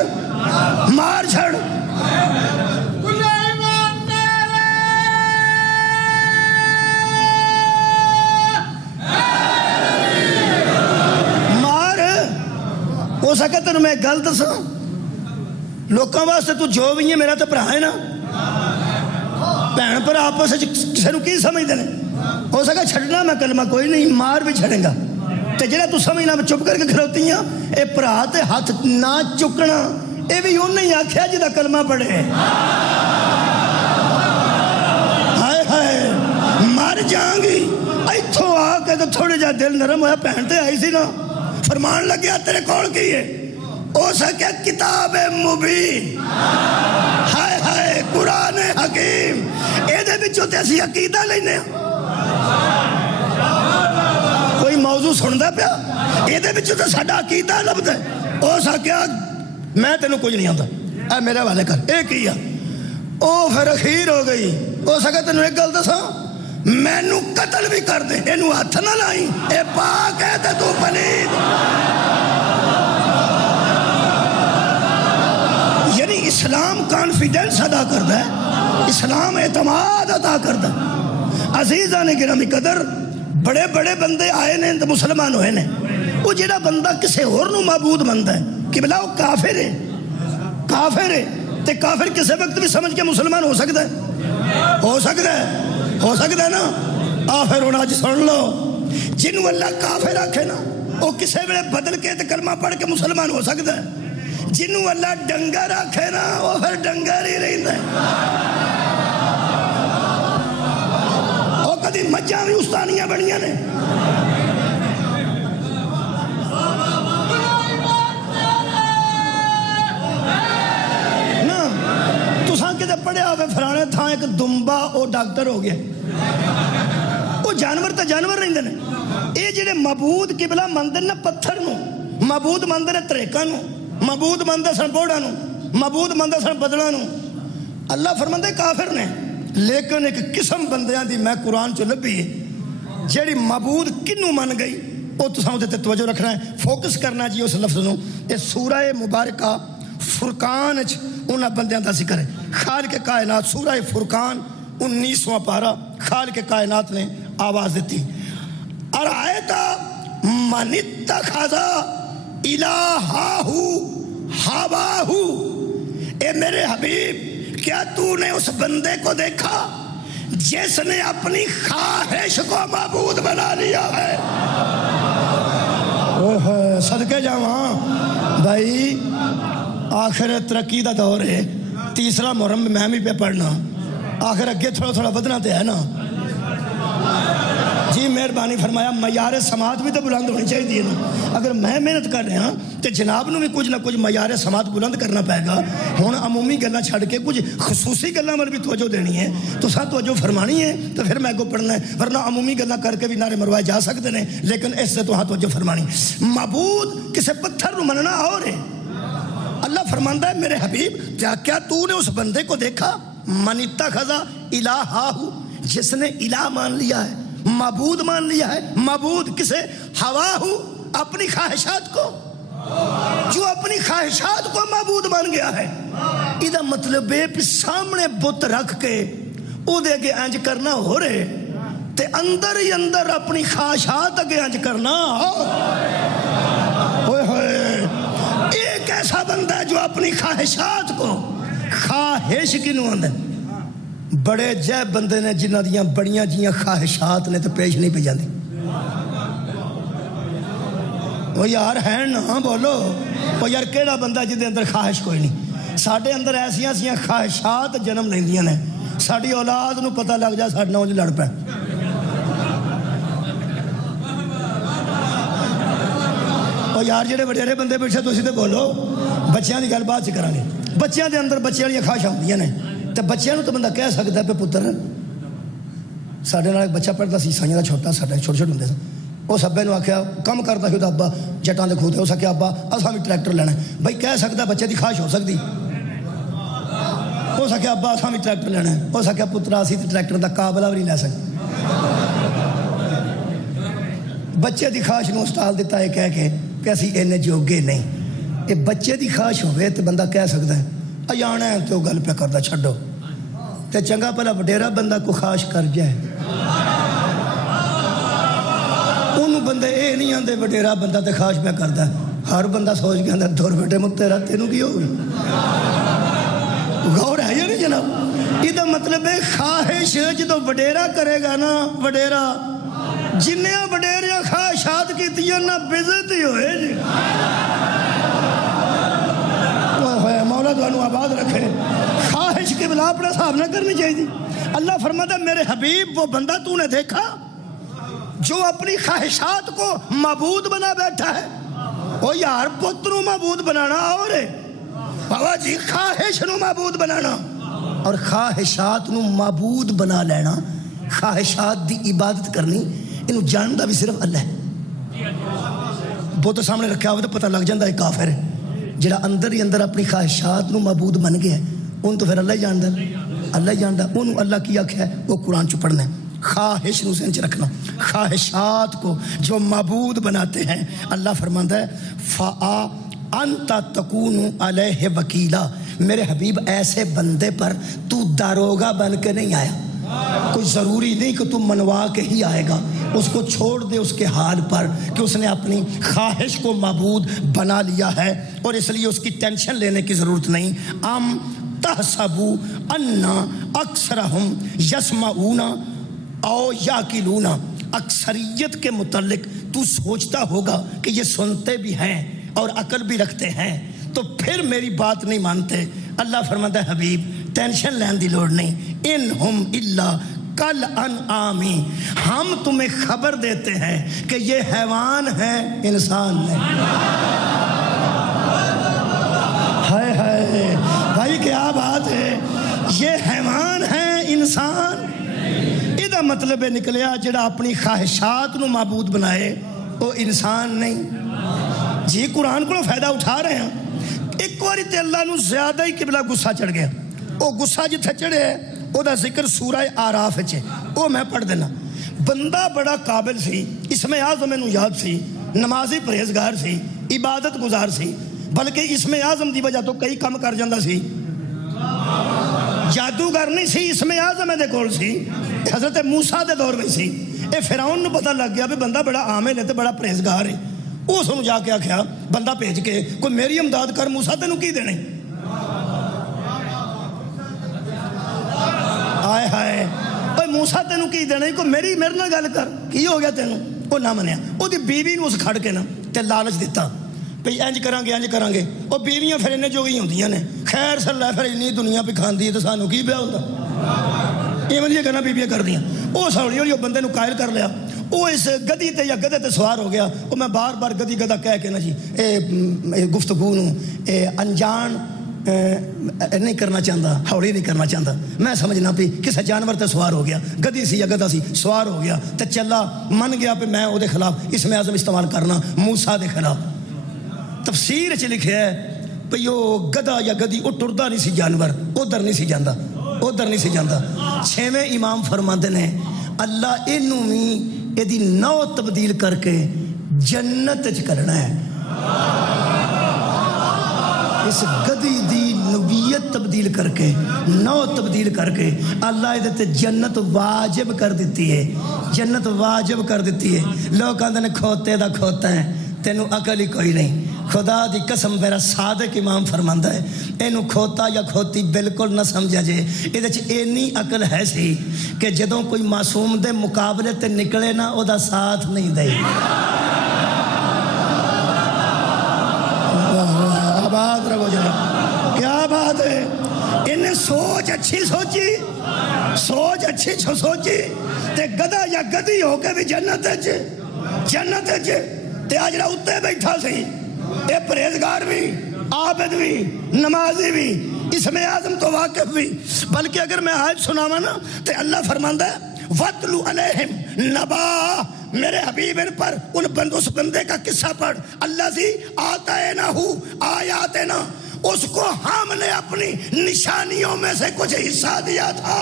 سکے تینوں میں گل دساں لوکاں واسطے تو جو بھی ہے میرا تو بھرا ہے نا بھن پر آپس کسی نو کی سمجھتے ہیں ہو سکے چھڈنا میں کلمہ کوئی نہیں مار بھی چھڑیں گا تے جڑا تو سمجھنا میں چپ کر کے کھلوتی ہاں اے بھرا تے ہاتھ نہ چکنا اے بھی انہوں نے آکھیا جدا کلمہ پڑھے ہائے ہائے مر جاؤں گی ایتھوں آ کے تو تھوڑے جا دل نرم ہویا بھن تے آئی سی نا فرمان لگیا تیرے کول کی ہے ہو سکے کتاب مبین ہائے ہائے قرآن حکیم اے دے بچوں تے اسی عقیدہ لینے کوئی موضوع سندا پیا اے دے بچوں تے ساڈا عقیدہ لبدا ہے ہو سکیا میں تینوں کچھ نہیں آتا اے میرے والے کر اے کیا او پھر اخیر ہو گئی ہو سکے تینوں ایک گل دساں مینوں قتل بھی کر دے اینوں ہاتھ نہ لائی اے پاک ہے تے تو پلید یعنی اسلام کانفیڈنس ادا کرتا ہے اسلام اعتماد ادا کرتا ہے عزیزان گرامی قدر بڑے بڑے بندے آئے نے تو مسلمان ہوئے نے وہ جڑا بندہ کسے اور نو معبود بنتا ہے کہ بلا وہ کافر ہے تے کافر کسے وقت بھی سمجھ کے مسلمان ہو سکتا ہے ہو سکتا ہے نا آخر ہونا آج سن لو جنہوں اللہ کافر آکھے نا وہ کسے ویلے بدل کے تے کلمہ پڑھ کے مسلمان ہو سکتا ہے جنہوں اللہ ڈنگر آکھے نا وہ پھر ڈنگر ہی رہتا ہے وہ کدی مجھاں بھی استانیاں بڑیاں نے کتے پڑھیا ہوئے فرانے تھا ایک دمبا وہ ڈاکٹر ہو گیا وہ جانور تا جانور رہندے نے اے جڑے معبود قبلہ مندر نے پتھر نو معبود مندر تریکا نو معبود مندر سن بوڑا نو معبود مندر سن بدلا نو اللہ فرماندے کافر نے لیکن ایک قسم بندیاں دی میں قرآن چو لبھی جیڑی معبود کنو من گئی وہ تو سامنے تے توجہ رکھنا ہے فوکس کرنا جی اس لفظ نو اے سورہ مبارکہ فرقان انہاں بندیاں دا ذکر ہے خالق کائنات سورہ فرقان 19واں پارہ خالق کائنات نے آواز دیتی ارائیتا من اتخذ الہہ ہواہ اے میرے حبیب کیا تو نے اس بندے کو دیکھا جس نے اپنی خواہش کو معبود بنا لیا ہے صدقے جاواں بھائی آخر ترقی دا دور ہے تیسرا محرم میں بھی پہ پڑھنا آخر اگے تھوڑا بدنا تے ہے نا جی مہربانی فرمایا معیار سماعت بھی تو بلند ہونی چاہیے نا اگر میں محنت کر رہا تو جناب نو بھی کچھ نہ کچھ معیار سماعت بلند کرنا پائے گا ہوں عمومی گلاں چھڑ کے کچھ خصوصی گلاں ول بھی توجہ دینی ہے تو ساتھ توجہ فرمانی ہے تو پھر میں کو پڑھنا ہے ورنہ عمومی گلاں کر کے بھی نعرے مروائے جا سکتے ہیں لیکن اس سے تو ہاں توجہ فرمانی معبود کسے پتھر نو مننا اور ہے اللہ فرماندہ ہے میرے حبیب کیا تو نے اس بندے کو دیکھا من اتخذ الہہ جس نے الہ مان لیا ہے معبود مان لیا ہے معبود کسے ہواہ اپنی خواہشات کو جو اپنی خواہشات کو معبود مان گیا ہے یہ مطلب ہے سامنے بت رکھ کے او دے اگے انج کرنا ہو رہے تے اندر ہی اندر اپنی خواہشات اگے انج کرنا ہوئے ہوئے ایک ایسا بندہ ہے جو اپنی خواہشات کو خواہش کی نو آندے بڑے جے بندے نے جنہ دیاں بڑیاں جیاں خواہشات نے تو پیش نہیں پہ جاندی وہ یار ہے نا بولو وہ یار کیڑا بندہ جدے اندر خواہش کوئی نہیں ساڑھے اندر ایسیاں خواہشات جنم نہیں دیاں نے ساڑھی اولاد نو پتہ لگ جا ساڑھنا ہوں لڑ پہ وہ یار جڑے وڈیرے بندے بیٹھے تو اسی تے بولو بچیاں دی گل بات سے کرانگے بچیاں دے اندر بچیاں دی خواہشاں ہوندیاں نے تے بچیاں نو تو بندہ کہہ سکتا ہے پہ پتر ساڑھے نال ایک بچہ پڑھتا سی سائیاں دا چھوٹا ساڑھے چھوٹے چھوٹے ہوندے سا وہ سبے نو آکھیا کم کرتا کہ ابا جٹاں دے کھوتے ہو سکیا ابا اساں بھی ٹریکٹر لینا ہے بھائی کہہ سکتا بچے دی خواہش ہو سکتی ہو سکیا ابا اساں بھی ٹریکٹر لینا ہے ہو سکیا پترا اسی تے ٹریکٹر دا قابلہ بھی نہیں لے سکتے بچے دی خواہش نو اسٹال دیتا ہے کہہ کے کہ اسی اینے جوگے نہیں یہ بچے دی خواہش ہوئے تو بندہ کہہ سکتا ہے ایانا ہے تو گل پہ کردہ چھڑو تے چنگا پہلا وڈیرا بندہ کو خواہش کر جائے انہوں بندے اے نہیں آندے وڈیرا بندہ تے خواہش پہ کردہ ہر بندہ سوچ کے اندر دور بیٹے مت تیرا تینوں کی ہوگی غور ہے یا نہیں جناب؟ یہ مطلب ہے خواہش جدو وڈیرا کرے گا نا وڈیرا جنیا وڈیریا خواہشات کی نہ بےزتی ہوئے جی مولا تمہیں آباد رکھے خواہش کے بلا اپنا حساب نہ کرنی چاہیے اللہ فرماتا میرے حبیب وہ بندہ تو نے دیکھا جو اپنی خواہشات کو معبود بنا بیٹھا ہے وہ یار پتروں معبود بنانا اور بابا جی خواہش نو معبود بنانا اور خواہشات نو معبود بنا لینا خواہشات دی عبادت کرنی انہوں جانتا بھی صرف اللہ ہے بہت سامنے رکھا ہوئے تو پتہ لگ جاندہ ہے کافر ہے جڑا اندر ہی اندر اپنی خواہشات نو معبود بن گیا ہے ان تو پھر اللہ ہی جانتا ہے اللہ ہی جانتا ہے انہوں اللہ کی آنکھ ہے وہ قرآن چ پڑھنا ہے خواہش نو سنچ رکھنا خواہشات کو جو معبود بناتے ہیں اللہ فرماتا ہے فَأَنْتَ تَكُونُ عَلَيْهِ وَكِيلًا میرے حبیب ایسے بندے پر تو داروغہ بن کے نہیں آیا کوئی ضروری نہیں کہ تم منوا کے ہی آئے گا اس کو چھوڑ دے اس کے حال پر کہ اس نے اپنی خواہش کو معبود بنا لیا ہے اور اس لیے اس کی ٹینشن لینے کی ضرورت نہیں ام تحسبو انا اکثرہم یسمعون او یاکلون اکثریت کے متعلق تو سوچتا ہوگا کہ یہ سنتے بھی ہیں اور عقل بھی رکھتے ہیں تو پھر میری بات نہیں مانتے اللہ فرماتا ہے حبیب ٹینشن لین دی لوڑ نہیں انہم الا کل انعامی ہم تمہیں خبر دیتے ہیں کہ یہ حیوان ہیں انسان نہیں ہائے ہائے بھائی کیا بات ہے یہ حیوان ہیں انسان یہ مطلب ہے نکلیا جڑا اپنی خواہشات نو معبود بنائے وہ انسان نہیں جی قرآن کو فائدہ اٹھا رہے ہیں ایک باری تے اللہ نو زیادہ ہی قبلہ غصہ چڑھ گیا وہ غصہ جتھے چڑھے او دا ذکر سورہ آراف ہے وہ میں پڑھ دینا بندہ بڑا قابل سی اسم اعظم انہوں یاد سی نمازی پرہیزگار سی عبادت گزار سی بلکہ اسم اعظم دی وجہ تو کئی کم کر جاندہ سی جادوگر نہیں سی اسم اعظم دے کول سی حضرت موسیٰ دے دور میں سی اے فرعون نو پتہ لگ گیا بھی بندہ بڑا عامل ہے تے بڑا پرہیزگار ہے وہ سنو جا کے آکھیا بندہ بھیج کے کوئی میری امداد کر موسیٰ تینوں کی دینے آئے ہائے اوہ موسیٰ تینوں کی دینے کوئی میرے نہ گل کر کی ہو گیا تینوں وہ نہ منیا وہ دی بیوی نو اس کھڑ کے نا تے لالچ دیتا بھئی انج کرانگے وہ بیویاں پھر انہیں جو گئی ہوندیاں نے خیر صلی اللہ پھر انہی دنیا پہ کھان دی تو سانو کی بیا ہوتا یہ مجھے کہنا بیویاں کر دیا وہ سوڑی ہوئی بندے نو قائل کر لیا وہ اس گدی تے یا گدے تے سوار ہو گیا وہ میں بار بار گدی گدہ کہہ کے نا جی گفتگو نو انجان نہیں کرنا چاہتا ہولی نہیں کرنا چاہتا میں سمجھنا پی کسے جانور تے سوار ہو گیا گدی سی یا گدہ سی سوار ہو گیا تے چلا من گیا پہ میں او دے خلاف اسم اعظم استعمال کرنا موسیٰ دے خلاف تفسیر چ لکھے ہے پہ یو گدہ یا گدی او ٹردہ نہیں سی جانور ادھر نہیں سی جاندہ چھویں امام فرماندے نے اللہ انہوں میں یہ نو تبدیل کر کے جنت چ کرنا ہے اس گدی دی نبیت تبدیل کر کے نو تبدیل کر کے اللہ ادھتے جنت واجب کر دیتی ہے جنت واجب کر دیتی ہے لوگ کہتے ہیں کھوتے دا کھوتا ہے تینوں عقل ہی کوئی نہیں خدا دی قسم میرا صادق امام فرماندہ ہے اینو کھوتا یا کھوتی بالکل نہ سمجھا جے یہ اینی عقل ہے سی کہ جدوں کوئی معصوم دے مقابلے تے نکلے نا او دا ساتھ نہیں دے آباد رہو جائے کیا بات ہے انہیں سوچ اچھی سوچی تے گدہ یا گدی ہو کے بھی جنت ہے تے آج رہا اتے بیٹھا سی اے پرہیزگار بھی عابد بھی نمازی بھی اسم اعظم تو واقف بھی بلکہ اگر میں آیت سناوا نا تے اللہ فرماندا ہے وَاتْلُ عَلَيْهِمْ نَبَا میرے حبیب ان پر اس بندے کا قصہ پڑھ اللہ سی آتَيْنَهُ آیاتنا اس کو ہم نے اپنی نشانیوں میں سے کچھ حصہ دیا تھا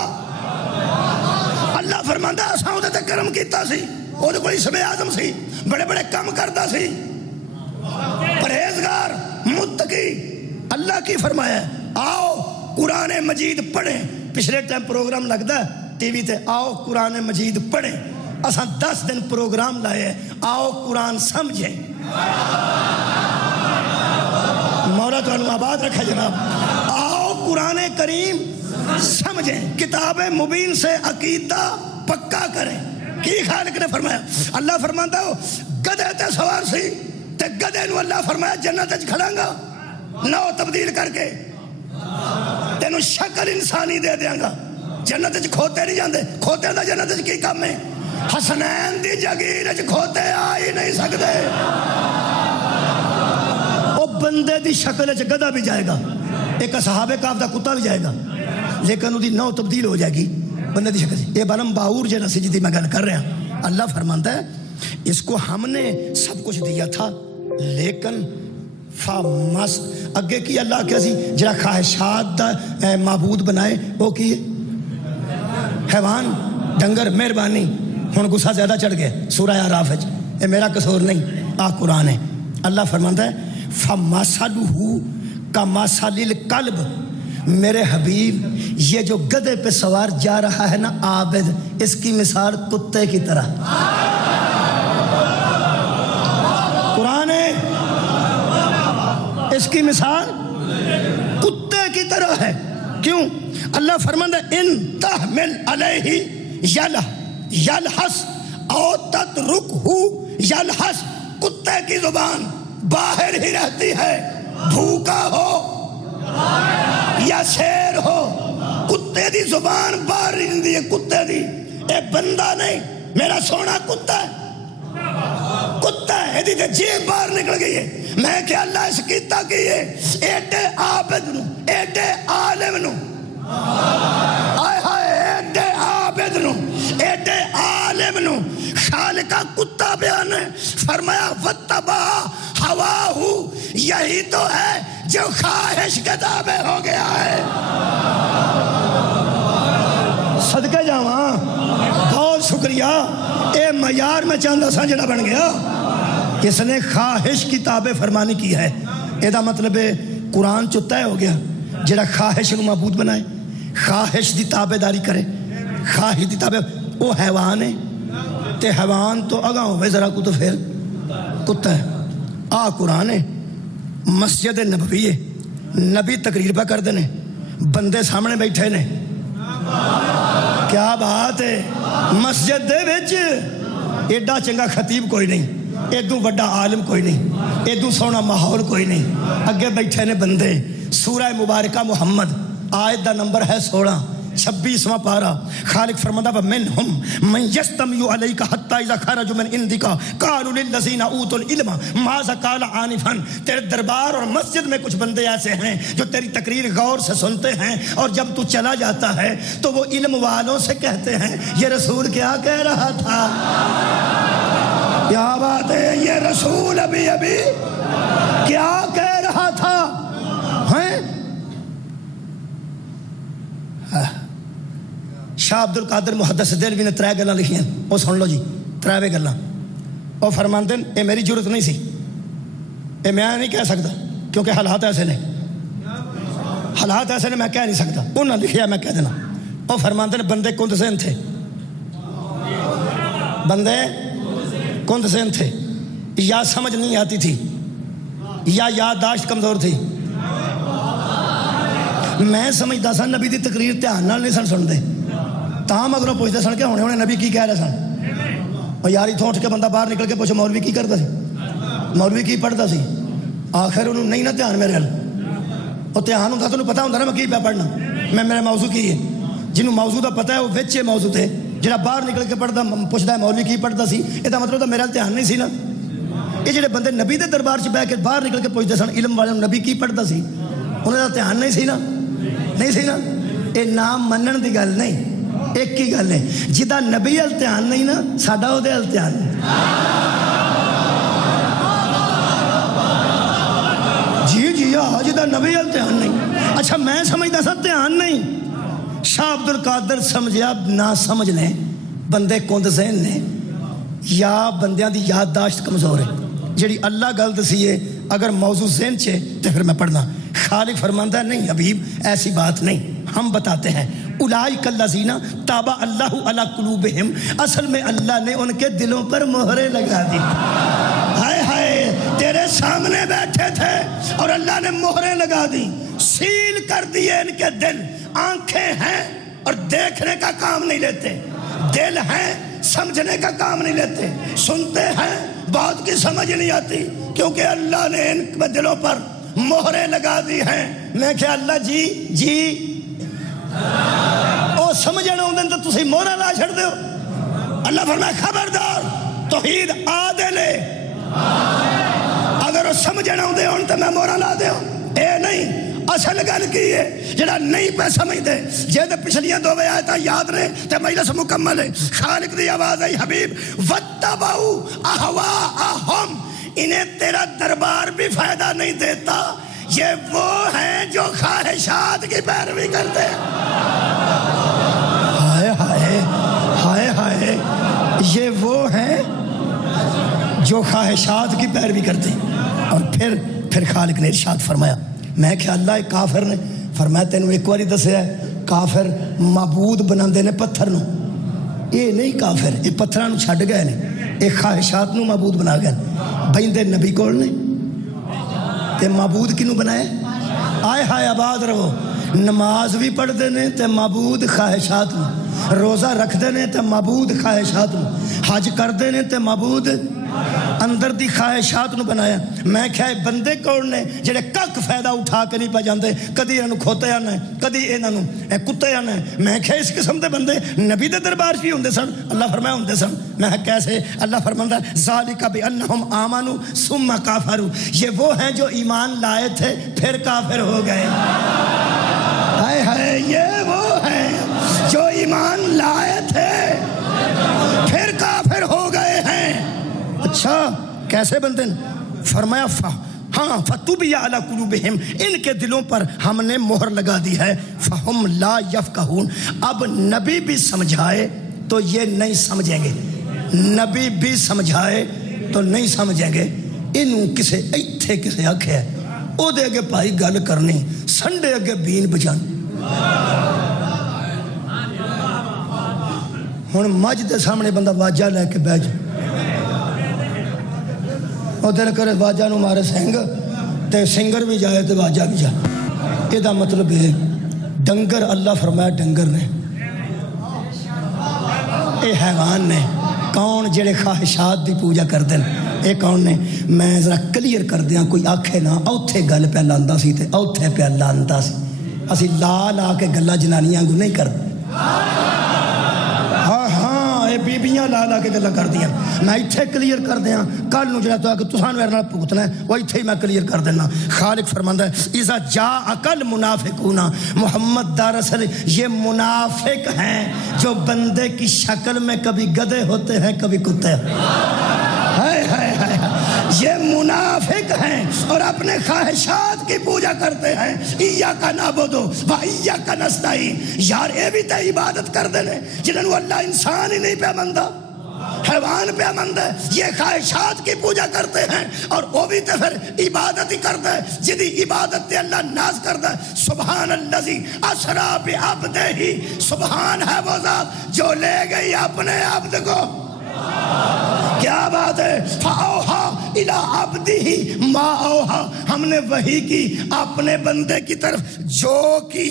اللہ فرماندا اساں اودے تے کرم کیتا سی اودے کول اسم اعظم سی بڑے بڑے کام کردا سی پرہیزگار متقی اللہ کی فرمایا آؤ قرآن مجید پڑھیں پچھلے ٹائم پروگرام لگتا ہے ٹی وی تے آؤ قرآن مجید پڑھیں اساں 10 دن پروگرام لائے آؤ قرآن سمجھیں مولا تو آباد رکھا جناب. آؤ قرآن کریم سمجھیں, کتاب مبین سے عقیدہ پکا کریں. کی خالق نے فرمایا؟ اللہ فرماندا ہو گدے تے سوار سی تے گدے نو اللہ فرمایا جنت وچ کھڑاں گا نو تبدیل کر کے تینوں شکل انسانی دے دیاں گا. جنت وچ کھوتے نہیں جاندے, کھوتے دا جنت وچ کی کام ہے؟ حسنین دی جگیر وچ کھوتے آ ہی نہیں سکدے. او بندے دی شکل وچ گدھا بھی جائے گا, ایک اصحاب کہف دا کتا بھی جائے گا, لیکن اودی نو تبدیل ہو جائے گی بندے دی شکل. یہ بلم باور جیسا سی جدی میں گل کر رہا. اللہ فرمانتا ہے اس کو ہم نے سب کچھ دیا تھا لیکن فامس اگے کی اللہ کیا سی جڑا خواہشات دا معبود بنائے وہ کی حیوان ڈنگر. مہربانی ہن غصہ زیادہ چڑھ گیا سورہ اعراف وچ, یہ میرا قصور نہیں, آ قرآن ہے. اللہ فرمانتا ہے فمثلہ کمثل الکلب, میرے حبیب یہ جو گدھے پہ سوار جا رہا ہے نا عابد, اس کی مثال کتے کی طرح. قرآن ہے, اس کی مثال کتے کی طرح ہے. کیوں؟ اللہ فرماتا ہے ان تحمل علیہ یلحس او تترکہ یلحس, کتے کی زبان باہر ہی رہتی ہے, بھوکا ہو یا شیر ہو, کتے دی زبان باہر ہی رہتی ہے. کتے دی, اے بندہ نہیں, میرا سونا کتا ہے, کتا ہے, ایدی تے جیب باہر نکل گئی ہے. میں کہ اللہ اس کیتا کی ہے ایڈے عابد نو, ایڈے عالم نو, آئے ہائے ایڈے عابد نو, ایڈے عالم نو خالقہ کتا بیان ہے. فرمایا وَاتَّبَعَ هَوَاهُ, یہی تو ہے جو خواہش کے تابع ہو گیا ہے. صدقہ جاواں, بہت شکریہ. اے معیار میں چاندہ سا جڑا بن گیا, اس نے خواہش کی تابع فرمانی کی ہے. یہ مطلب ہے قرآن چو طے ہو گیا جڑا خواہش نو معبود بنائے, خواہش دی تابع داری کرے, خواہش دی تابع, وہ حیوان ہے تے حیوان تو اگاں ہوئے ذرا کو تو پھر کتا ہے. آ قرآن ہے. مسجد نبوی ہے, نبی تقریر پہ کر دینے, بندے سامنے بیٹھے نے, کیا بات ہے. مسجد دے وچ ایڈا چنگا خطیب کوئی نہیں, ایدو بڑا عالم کوئی نہیں, ایدو سونا ماحول کوئی نہیں, اگے بیٹھے نے بندے. سورہ مبارکہ محمد آیت دا نمبر ہے 16, 26واں پارہ. خالق فرماتا وَمِنْهُمْ مَنْ يَسْتَمِعُ عَلَيْكَ حَتَّى إِذَا خَرَجُوا مِنْ عِنْدِكَ قَالُوا لِلَّذِينَ أُوتُوا الْعِلْمَ مَاذَا قَالَ آنِفًا. تیرے دربار اور مسجد میں کچھ بندے ایسے ہیں جو تیری تقریر غور سے سنتے ہیں, اور جب تو چلا جاتا ہے تو وہ علم والوں سے کہتے ہیں یہ رسول کیا کہہ رہا تھا. کیا بات ہے, یہ رسول ابھی کیا کہہ رہا تھا. شاہ عبد القادر محدث دہلوی نے 3 گلاں لکھی ہیں, وہ سن لو جی 3 گلاں. وہ فرماتے ہیں اے میری ضرورت نہیں سی, اے میں نہیں کہہ سکتا کیونکہ حالات ایسے نے, حالات ایسے نے, میں کہہ نہیں سکتا. انہوں نے لکھیا میں کہہ دینا. وہ فرماتے ہیں بندے کند ذہن تھے, بندے کند ذہن تھے, یا سمجھ نہیں آتی تھی یا یادداشت کمزور تھی. میں سمجھتا سا نبی دی تقریر دھیان نال نہیں سن سنتے, تاں مگروں پوچھتے سن کہ ہونے نبی کی کہہ رہے سن. اور یار اتھوں اٹھ کے بندہ باہر نکل کے پوچھے مولوی کی کرتا سی, مولوی کی پڑھتا سی. آخر انہوں نہیں نا دھیان میرے حل, اور دھیان ہوتا تو پتا ہوتا نا میں کی پہ پڑھنا, میں میرے موضوع کی ہے. جنہوں موضوع دا پتا ہے وہ وچے موضوع تھے, جہاں باہر نکل کے پڑھتا پوچھتا ہے مولوی کی پڑھتا سی, یہ مطلب تو میرا دھیان نہیں سی نا. یہ جڑے بندے نبی دے دربار سے بہ کے باہر نکل کے پوچھتے سن علم والے نبی کی پڑھتا سی, انہوں کا دھیان نہیں سی نا, نہیں سی نا. یہ نام منن دی گل نہیں, ایک ہی گل ہے, جدا نبی ال دھیان نہیں نا ساڈا وہ ال دھیان نہیں. جی جی جدا نبی ال دھیان نہیں. اچھا میں سمجھتا سا دھیان نہیں. شاہ عبد القادر سمجھیا نہ سمجھ لیں بندے کند ذہن نے, یا بندیاں دی یادداشت کمزور ہے. جڑی اللہ گل دسی ہے اگر موضوع ذہن چے تو پھر میں پڑھنا. خالق فرماندا ہے نہیں حبیب ایسی بات نہیں, ہم بتاتے ہیں. اولئک الذین طبع اللہ علی قلوبہم, اصل میں اللہ نے ان کے دلوں پر مہریں لگا دی. ہائے ہائے, تیرے یہ سامنے بیٹھے تھے اور اللہ نے مہریں لگا دی، سیل کر دیے ان کے دل. آنکھیں ہیں اور دیکھنے کا کام نہیں لیتے، دل ہیں سمجھنے کا کام نہیں لیتے، سنتے ہیں بات کی سمجھ نہیں آتی، کیونکہ اللہ نے ان کے دلوں پر مہریں لگا دی ہیں. میں کہ اللہ جی او سمجھنا ہوں تو تسی مہریں لا چھڑ دیو. اللہ فرمایا خبردار توحید آدھے لے، اگر وہ سمجھنا ہوں تو میں مہریں لا دیو. اے نہیں، اصل گل کی ہے جڑا نہیں پہ سمجھتے جے تے پچھلیاں دو آیتاں یاد نے تے مجلس مکمل ہے. خالق دی آواز آئی حبیب واتبعوا اہواءہم، انہیں تیرا دربار بھی فائدہ نہیں دیتا، یہ وہ ہیں جو خواہشات کی پیروی کرتے ہیں. ہائے ہائے ہائے ہائے، یہ وہ ہیں جو خواہشات کی پیروی کرتے ہیں. اور پھر خالق نے ارشاد فرمایا، میں کہ اللہ کافر نے فرمایا تینوں ایک باری دسیا ہے کافر معبود بناندے نے پتھر نو. یہ نہیں کافر، یہ پتھراں نو چھڈ گئے نے، یہ خواہشات نو معبود بنا گئے. بہندے نبی کول نے تے معبود کنوں بنائے؟ آئے ہائے آباد رہو. نماز بھی پڑھتے نے تے معبود خواہشات نو، روزہ رکھتے نے تے معبود خواہشات نو، حج کرتے نے تے معبود اندر دی خواہشات نو بنایا. میں کہا بندے کون نے جڑے کک فائدہ اٹھا کے نہیں پا جاندے، کدی انہوں کھوتے آنا ہے، کدی انہوں کتے آنا ہے. میں کہا اس قسم دے بندے نبی دے دربار بھی ہوندے سن. اللہ فرمایا ہوندے سن. میں کیسے؟ اللہ فرماندا ذالک بانہم آمنوا ثم کافروا، یہ وہ ہیں جو ایمان لائے تھے پھر کافر ہو گئے. ہائے ہائے، یہ وہ ہیں جو ایمان لائے تھے پھر کافر ہو گئے ہیں. اچھا کیسے بنتے ہیں؟ فرمایا ہاں فتوبیا علی قلوبہم، ان کے دلوں پر ہم نے مہر لگا دی ہے. فہم لا یفقہون، اب نبی بھی سمجھائے تو یہ نہیں سمجھیں گے، نبی بھی سمجھائے تو نہیں سمجھیں گے. انہوں کسے ایتھے کسے آکھے او دے اگے پائی گل کرنی، سنڈے اگے بین بجانی. ہن مجھ دے سامنے بندہ واجہ لے کے بیٹھ جائے، اور دل کرے واجہ نو مارے سنگ تے سنگر بھی جائے تے واجہ بھی جائے. یہ دا مطلب ہے ڈنگر اللہ فرمایا ڈنگر نے، اے حیوان نے. کون جڑے خواہشات دی پوجا کردے ہیں اے کون نے؟ میں ذرا کلیئر کر دیاں، کوئی آکھے نا اوتھے گل پہ لاندا سی تے اوتھے پہ لاندا سی. اسی لا کے گلا جنانیاں کو نہیں کرتے. بیبیاں لا کے گلا کر دیا. میں اتھے کلیئر کر دیا، کل نو جڑا تو کہ تساں میرے نال بھگتنا ہے وہ اتھے ہی میں کلیئر کر دینا. خالق فرماندا ہے اذا جاءک المنافقون، محمد دراصل یہ منافق ہیں جو بندے کی شکل میں کبھی گدھے ہوتے ہیں کبھی کتے. ہائے ہائے ہائے، یہ منافق ہیں اور اپنے خواہشات کی پوجا کرتے ہیں. ایاک نعبد و ایاک نستعین، یار اے بھی تے عبادت کر دینے جنہوں اللہ انسان ہی نہیں پہ مندا، حیوان پہ مندا ہے. یہ خواہشات کی پوجا کرتے ہیں اور وہ بھی تے پھر عبادت ہی کرتا ہے جدی عبادت تے اللہ ناز کرتا ہے. سبحان الذی اسری بعبدہ، سبحان ہے وہ ذات جو لے گئی اپنے عبد کو. کیا بات ہے؟ فَأَوْحَا إِلَىٰ عَبْدِهِ مَا أَوْحَا، ہم نے وحی کی اپنے بندے کی طرف جو کی.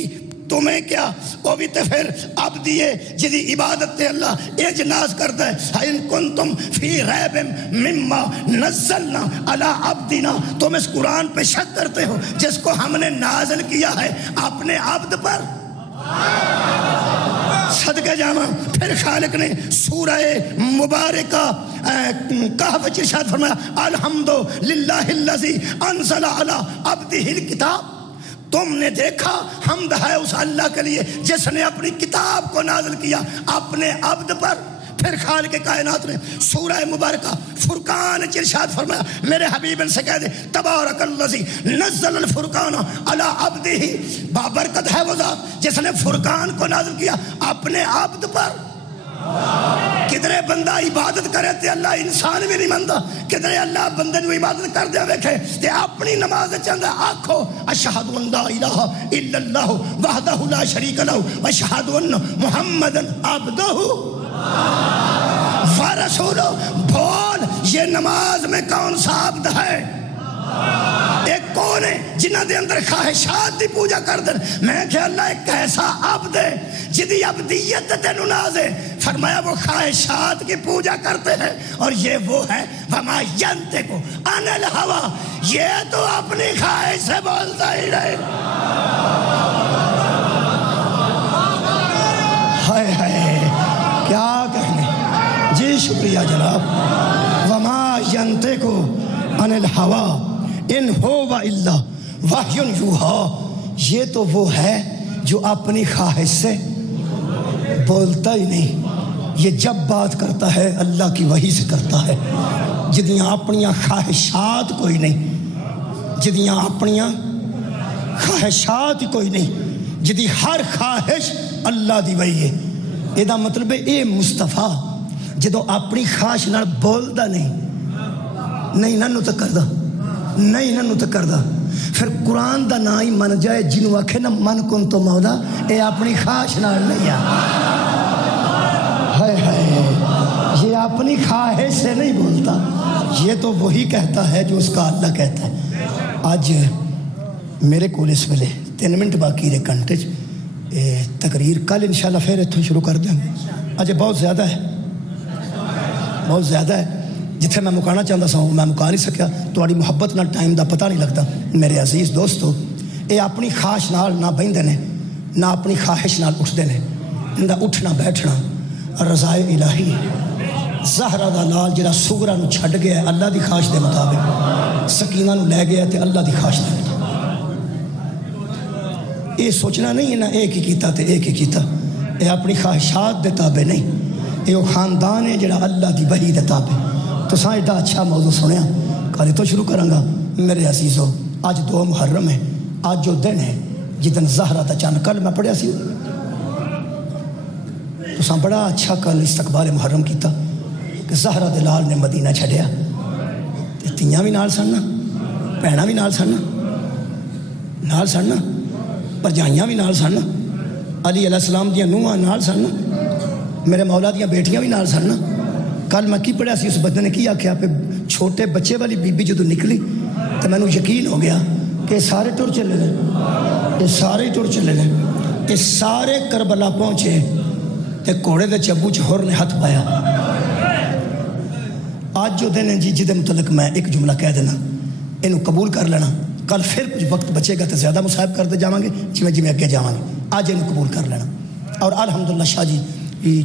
تمہیں کیا؟ وہ بھی تے پھر عبد دیے جدی عبادت تے اللہ اجناز کرتا ہے. اِن کنتم فی ریب مما نزلنا علی عبدنا، تم اس قرآن پہ شک کرتے ہو جس کو ہم نے نازل کیا ہے اپنے عبد پر. صدقہ جامع. پھر خالق نے سورہ مبارکہ کہف ارشاد فرمایا الحمدللہ الذی انزل علی عبدہ الکتاب. تم نے دیکھا حمد ہے اس اللہ کے لیے جس نے اپنی کتاب کو نازل کیا اپنے عبد پر. پھر خالق کائنات نے سورہ مبارکہ فرقان ارشاد فرمایا میرے حبیب سے کہہ دے تبارک الذی نزل الفرقان علی عبدہ، بابرکت ہے وہ ذات جس نے فرقان کو نازل کیا اپنے عبد پر. کدھرے بندہ عبادت کرے تے اللہ انسان بھی نہیں منتا، کدھرے اللہ بندے نو عبادت کر دے ویکھے تے اپنی نماز چاہتا آکھو اشہد ان لا الہ الا اللہ وحدہ لا شریک لہ واشہد ان محمدا عبدہ ورسولہ. بول یہ نماز میں کون سا عبد ہے؟ ایک کون ہے جنہ دے اندر خواہشات دی پوجا کر دیں؟ میں کہ اللہ ایک ایسا عبد ہے جدی عبدیت تینوں ناز ہے، فرمایا وہ خواہشات کی پوجا کرتے ہیں، اور یہ وہ ہے وما ینطق عن الہویٰ، یہ تو اپنی خواہش سے بولتا ہی رہے۔ ہائے ہائے کیا کہنے، جی شکریہ جناب۔ وما ینطق عن الہویٰ ان هو الا وحی یوحیٰ، یہ تو وہ ہے جو اپنی خواہش سے بولتا ہی نہیں، یہ جب بات کرتا ہے اللہ کی وحی سے کرتا ہے، جدیاں اپنیاں خواہشات کوئی نہیں، جدیاں اپنیاں خواہشات کوئی نہیں، جدی ہر خواہش اللہ دی وحی ہے۔ یہ دا مطلب ہے اے مصطفیٰ جدو اپنی خواہش نال بولدا نہیں ننو تک کردا، نہیں ننو تک کردا، پھر قرآن دا نا ہی من جائے جنہوں آکھے نا من کن تو مولا، اے اپنی خواہش نال نہیں آ، ہائے ہائے یہ اپنی خواہش سے نہیں بولتا، یہ تو وہی کہتا ہے جو اس کا اللہ کہتا ہے۔ آج میرے کول اس ویلے 3 منٹ باقی رہے گھنٹے تقریر، کل انشاءاللہ پھر اتھوں شروع کر دیں۔ اج بہت زیادہ ہے، بہت زیادہ ہے، جتھے میں مکانا چاہتا سا میں مکا نہیں سکیا، تھوڑی محبت نہ ٹائم دا پتہ نہیں لگتا۔ میرے عزیز دوستو، اے اپنی خواہش نال نہ بہندے نے نہ اپنی خواہش نال اٹھدے نے، ان دا اٹھنا بیٹھنا رضائے الہی۔ زہرا دا لال جڑا سغرا نو چھڈ گیا ہے اللہ دی خواہش دے مطابق، سکینہ نو لے گیا تے اللہ دی خواہش دے مطابق۔ یہ سوچنا نہیں ہے نا ایک ہی کیتا تے ایک ہی کیتا، اے اپنی خواہشات دے تابع نہیں، اے وہ خاندان ہے جڑا اللہ دی وحی دے تابع۔ تو ساں ایڈا اچھا موضوع سنیا، کل تو شروع کروں گا۔ میرے عزیزو، آج 2 محرم ہے، آج جو دن ہے جدن زہرا دا چاند، کل میں پڑھیا سی تو ساں بڑا اچھا کل استقبال محرم کیتا کہ زہرا دے لال نے مدینہ چھڑیا، تیاں بھی نال سننا، بھیناں بھی نال سننا، پرجائیاں بھی نال سننا، علی علیہ السلام دیاں نوحاں نال سننا، میرے مولا دیاں بیٹیاں بھی نال سننا۔ کل میں کی پڑھیا سی، اس بندے نے کی آکھیا پہ چھوٹے بچے والی بی بی جدو نکلی تو میں نے یقین ہو گیا کہ سارے ٹر چلے لیں، یہ سارے ٹر چلے لیں، یہ سارے کربلا پہنچے تے گھوڑے دے چبو چ ہور نے ہاتھ پایا۔ آج جو دن ہے جی جدے متعلق میں ایک جملہ کہہ دینا، انہوں قبول کر لینا، کل پھر کچھ وقت بچے گا تو زیادہ مصاحب کرتے جاؤں گے جی اگے جاؤں گے، آج انہوں قبول کر لینا۔ اور الحمدللہ شاہ جی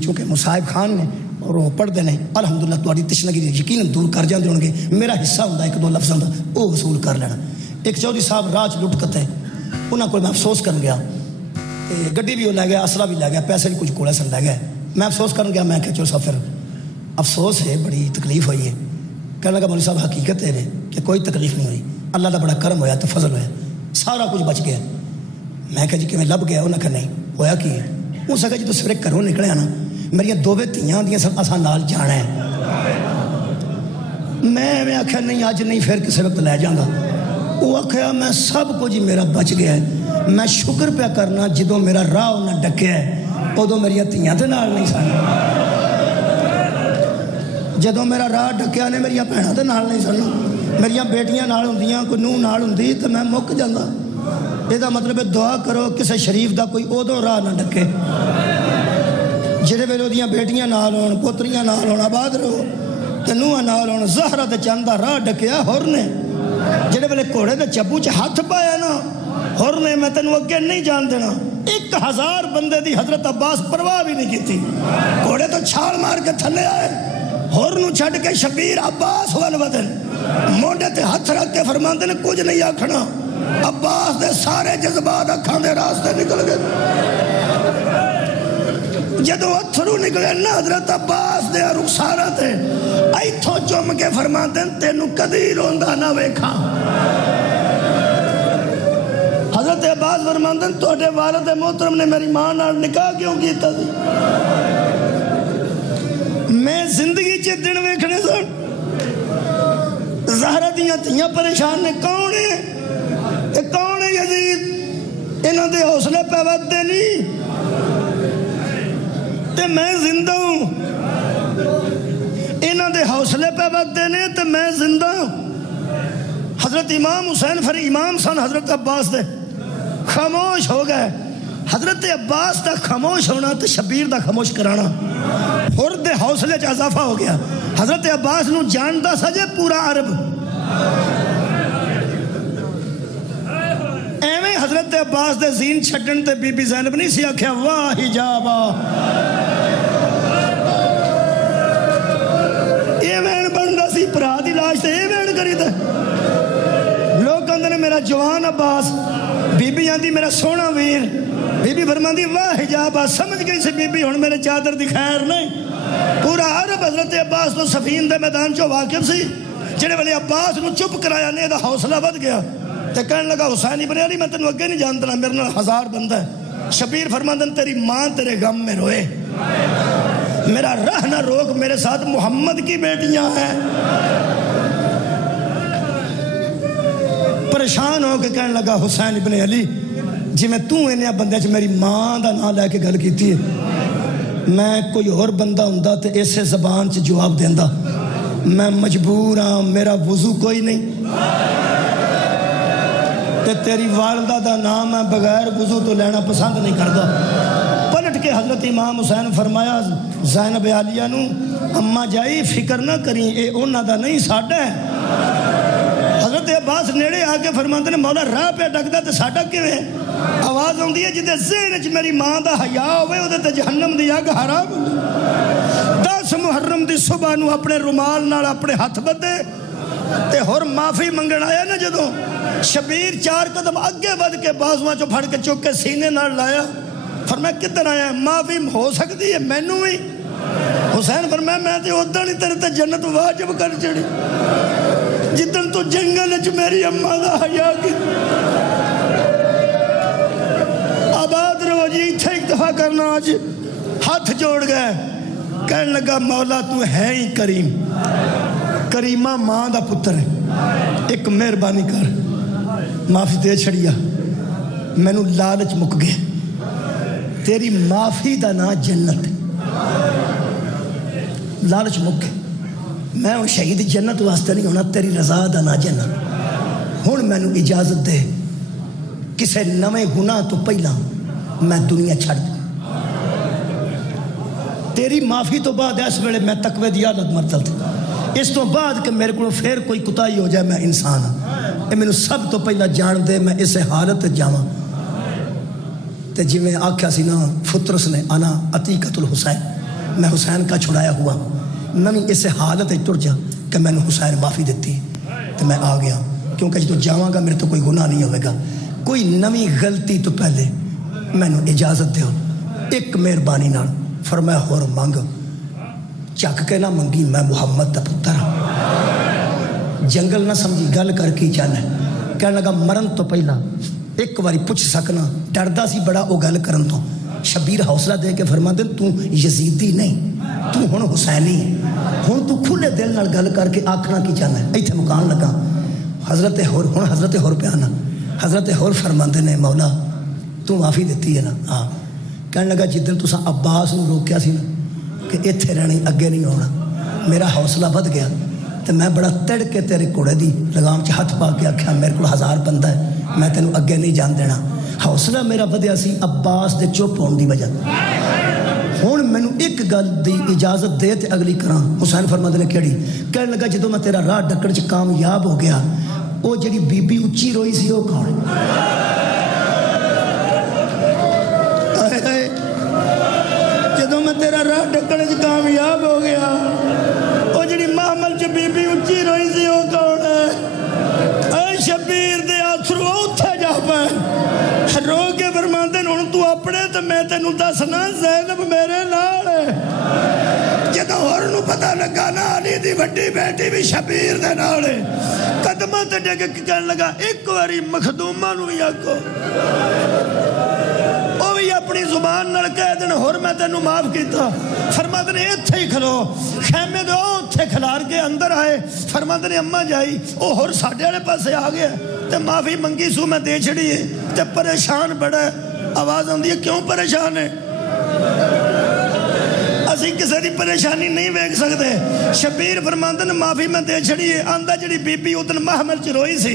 چونکہ مصاحب خان نے اور وہ پڑھتے ہیں، الحمدللہ تھوڑی تشنگی یقین دور کر جاندے ہوں گے، میرا حصہ ہوتا ہے 1-2 لفظوں کا وہ وصول کر لینا۔ ایک چودھری صاحب راج لٹ کتے، انہوں کو میں افسوس کر گیا، گڈی بھی وہ لے گیا، اسلحہ بھی لے گیا، پیسے بھی کچھ کوڑے سن لے گئے، میں افسوس کر گیا، میں کہ چلو صاحب پھر افسوس ہے، بڑی تکلیف ہوئی ہے۔ کہنے لگا مولوی صاحب حقیقت ہے کہ کوئی تکلیف نہیں ہوئی، اللہ کا بڑا کرم ہویا تو فضل ہویا، سارا کچھ بچ گیا۔ میں کہا جی کہ میں لب گیا، انہیں کہا نہیں ہویا کی ہے، وہ سکا جی تو سویرے گھروں نکلے نا، میری 2 تیاں دیاں سب اساں نال جانا ہے، میں آخیا نہیں اج نہیں پھر کسی وقت لے جاؤں گا۔ وہ آخیا میں سب کچھ ہی میرا بچ گیا ہے، میں شکر پہ کرنا جدوں میرا راہ انہیں ڈکیا ہے ادوں میری تیاں تے نال نہیں سن، جدوں میرا راہ ڈکیا نے میری بھیناں تے نال نہیں سن، میری بیٹیاں نال ہوندیاں، کوئی نوح نال ہوندی تو میں مک جاندہ۔ یہ مطلب ہے دعا کرو کسی شریف دا کوئی ادوں راہ نہ ڈکے جہے ویلے وہ بیٹیاں نال ہون، پوتریاں نال ہون، آباد رہو تے نوحاں نال ہون۔ زہرا تے چاند دا راہ ڈکیا ہور نے، جہے ویلے گھوڑے دے چبو چ ہاتھ پایا نا ہور نے، میں تینوں اگے نہیں جان دینا۔ 1000 بندے دی حضرت عباس پرواہ بھی نہیں کیتی، گھوڑے تو چھال مار کے تھلے آئے، ہور نو چھڈ کے شبیر عباس ول ودن، موڈے تے ہاتھ رکھ کے فرماندے نے کچھ نہیں آکھنا۔ عباس دے سارے جذبات اکھاں دے راستے نکل گئے، جدو اتھرو نکلے نا حضرت عباس دے رخسارا تے ایتھوں چم کے فرماندے تینوں کدی روندا نہ ویکھاں۔ حضرت عباس فرماندے تواڈے والد محترم نے میری ماں نال نکاح کیوں کیتا سی؟ میں زندگی چ دن ویکھنے سن، زہرا دیاں تیاں پریشان نے، کون ہے اے کون ہے یزید؟ انہاں دے حوصلے پہ ودے نہیں تے میں زندہ ہوں، انہاں دے حوصلے پہ ودے نے تے میں زندہ ہوں۔ حضرت امام حسین پھر امام سن حضرت عباس دے خاموش ہو گئے. حضرت عباس دا خاموش ہونا تو شبیر دا خاموش کرانا اور دے حوصلے چ اضافہ ہو گیا. حضرت عباس نو جاندا سجے پورا عرب. ایویں حضرت عباس دے زین چھڈن تے بی بی زینب نہیں سی آکھیا واہ حجابا. ایویں بندا سی بھرا دی لاش تے ایویں کری تے لوگ کہندے نے میرا جوان عباس. بی بی آندی میرا سونا ویر. بی بی فرماندی واہ حجابا. سمجھ گئی سی بی بی ہن میرے چادر دی خیر نہیں. پورا عرب حضرت عباس تو صفین دے میدان چو واقف سی. جڑے والے عباس نو چپ کرایا نے دا حوصلہ ود گیا تے کہنے لگا حسین ابن علی میں تینوں اگے نہیں جانتا میرے نال 1000 بندہ ہے. شبیر فرماندن تیری ماں تیرے غم میں روئے. میرا راہ نہ روک میرے ساتھ محمد کی بیٹیاں ہیں. پریشان ہو کے کہنے لگا حسین ابن علی جی میں تو انہاں بندے چ میری ماں دا نام لے کے گل کیتی ہے. میں کوئی اور بندہ ہوندا تے اسے زبان چ جواب دیندا. میں مجبور ہاں میرا وضو کوئی نہیں تے تیری والدہ دا نام ہے بغیر وضو تو لینا پسند نہیں کردا. پلٹ کے حضرت امام حسین فرمایا زینب عالیہ نو اماں جائی فکر نہ کریں اے انہاں دا نہیں ساڈا ہے. حضرت عباس نیڑے آ کے فرماندے نے مولا راہ پہ ڈکدا تے ساڈا کیویں. آواز آندی ہے جدے ذہن وچ میری ماں دا حیا ہوئے اودے تے جہنم دی اگ حرام. 10 محرم دی صبح نو اپنے رومال نال اپنے ہاتھ بدے تے ہور معافی منگن آیا نا جدوں شبیر 4 قدم اگے ود کے بازواں چوں پھڑ کے چک کے سینے نال لایا. فرمایا کدھر آیا معافی ہو سکتی ہے مینوں بھی. حسین فرمایا میں تے اوداں ہی تیرے تے جنت واجب کر چڑی جدن تو جنگل وچ میری اماں دا حیا کی. آباد رو جی اتھے اکتفا کرنا. آج ہاتھ جوڑ گئے کہنے لگا مولا تو ہے ہی کریم. کریمہ ماں دا پتر ہے. ایک مہربانی کر معافی دے چھڑیا. مینوں لالچ مک گئے. تیری معافی دا نا جنت. لالچ مک گئے. میں وہ شہید جنت واسطے نہیں ہونا تیری رضا دا نا جنت. ہن مینوں اجازت دے کسے نویں گناہ تو پہلا میں دنیا چھڑ دوں. تیری معافی تو بعد اس ویلے میں تقوی دی عادت مرتل تھی. اس تو بعد کہ میرے کو پھر کوئی کوتاہی ہو جائے میں انسان ہاں. اے مینوں سب تو پہلا جان دے میں اس حالت جاواں تے جویں آکھیا سی نا فطرس نے انا عتیقۃ الحسین میں حسین کا چھڑایا ہوا. نمی اس حالت ٹر جا کہ میں نے حسین معافی دیتی تو میں آ گیا کیونکہ جدو جاواں گا میرے تو کوئی گناہ نہیں ہوئے گا. کوئی نمی غلطی تو پہلے میں نے اجازت دیو. ایک مہربانی نال فرمایا ہور مانگ. چک کے نہ منگی میں محمد دا پتر ہاں. جنگل نہ سمجھی گل کر کے چاہنا. کہنے لگا مرن تو پہلا ایک باری پوچھ سکنا. ڈردا سی بڑا او گل کرن تو. شبیر حوصلہ دے کے فرما دے تو یزیدی نہیں تو ہن حسینی ہے. ہن تو کھلے دل نال گل کر کے آکھنا کی چاہنا ہے. ایتھے مکان لگا حضرت ہور. ہن حضرت ہور پیانا حضرت ہور فرماندے نے مولا تو معافی دیتی ہے نا. ہاں. کہنے لگا جدن تساں عباس نو روکیا سی نا کہ ایتھے رہنے اگے نہیں ہونا میرا حوصلہ ود گیا تو میں بڑا تڑ کے تیرے کوڑے دی لگام چ ہاتھ پا کے آکھیا میرے کو 1000 بندہ ہے میں تینوں اگے نہیں جان دینا. حوصلہ میرا ودیا سی عباس دے چپ ہون دی وجہ. ہن مینوں ایک گل دی اجازت دے تے اگلی کراں. حسین فرماندے نے کیڑی. کہنے لگا جدوں میں تیرا راہ ڈکڑ چ کامیاب ہو گیا او جڑی بی بی اچھی روئی سی او کون. جدوں میں تیرا راہ ڈکڑ چ کامیاب ہو گیا او جڑی محمل چ بی بی اچھی روئی سی او کون ہے. اے شبیر دے آسرو اوتھے جا پے رو کے فرماندے ہن تو اپنے تے میں تینوں دسنا زینب میرے نال ہے. جدوں ہور نو پتہ لگا نا علی دی وڈی بیٹی بھی شبیر دے نال ہے. قدماں تے ڈگ کے کہن لگا ایک واری مخدوماں نو وی آکھو او وی اپنی زبان نال کہہ دین ہور میں تینوں معاف کیتا. فرماندے نے ایتھے ہی کھلو خیمے دے اوتھے کھلار کے اندر آئے. فرماندے نے اماں جائی او ہور ساڈے والے پاسے آ گیا تے معافی منگی سو میں دے چھڑی ہے تے پریشان بڑا ہے. آواز آندی ہے کیوں پریشان ہے. اسی کسی دی پریشانی نہیں ویکھ سکتے. شبیر فرماندے نے معافی میں دے چھڑی ہے. آندا جڑی بی بی ادن محمل چ روئی سی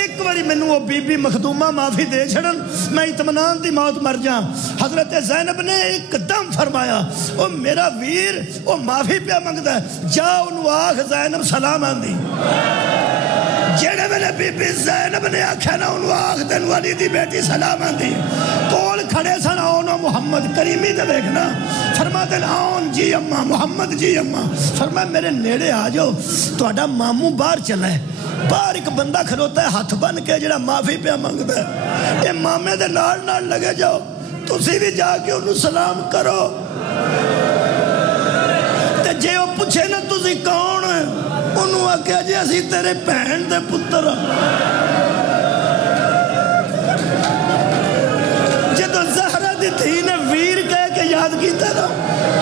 ایک واری مینوں وہ بی بی مخدومہ معافی دے چھڑن میں اطمینان دی موت مر جاں. حضرت زینب نے ایک دم فرمایا او میرا ویر او معافی پیا منگدا ہے جا اونوں آکھ زینب سلام آندی. جڑے ویلے بی بی زینب نے آکھیا نا اونوں آکھ تینوں علی دی بیٹی سلام آندی. کول کھڑے سن آؤ محمد کریمی تے ویکھنا فرماتے ہیں آؤن جی اماں محمد جی اماں. فرمایا میرے نیڑے آ جاؤ تہاڈا ماموں باہر چلا ہے. باہر ایک بندہ کھلوتا ہے ہاتھ بن کے جڑا معافی پیا منگدا ہے. اے مامے دے نال لگے جاؤ تسی بھی جا کے انہوں سلام کرو. تے جے وہ پوچھے نا تسی کون انہوں آکھیا جی اسی تیرے بہن دے پتر. جدو زہرا دی تھی نے ویر کہہ کے یاد کیتا نا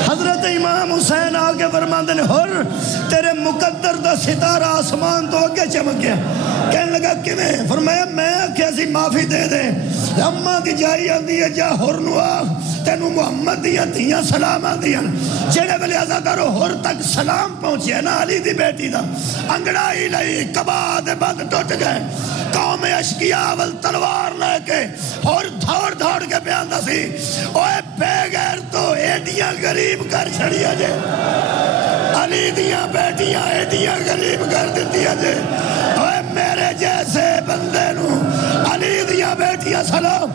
حضرت امام حسین آگے فرماندے نے ہر تیرے مقدر دا ستارہ آسمان تو اگے چمک گیا. کہنے لگا کیویں؟ فرمایا میں آکھیا سی معافی دے دے. اماں دی جائی آندی ہے جا ہر نو آکھ تینوں محمد دیاں دھیاں سلام آندیاں. جڑے ویلے عزادارو ہر تک سلام پہنچے نا علی دی بیٹی دا انگڑائی لئی کبا دے بند ٹوٹ گئے. قوم اشقیاء اول تلوار لے کے اور دھوڑ دھوڑ کے بیان دا سی اوے بے غیر تو ایڈیاں غریب کر چھڑیا جے علی دیاں بیٹیاں ایڈیاں غریب کر دیتیاں جے. اوے میرے جیسے بندے نو علی دیاں بیٹیاں سلام.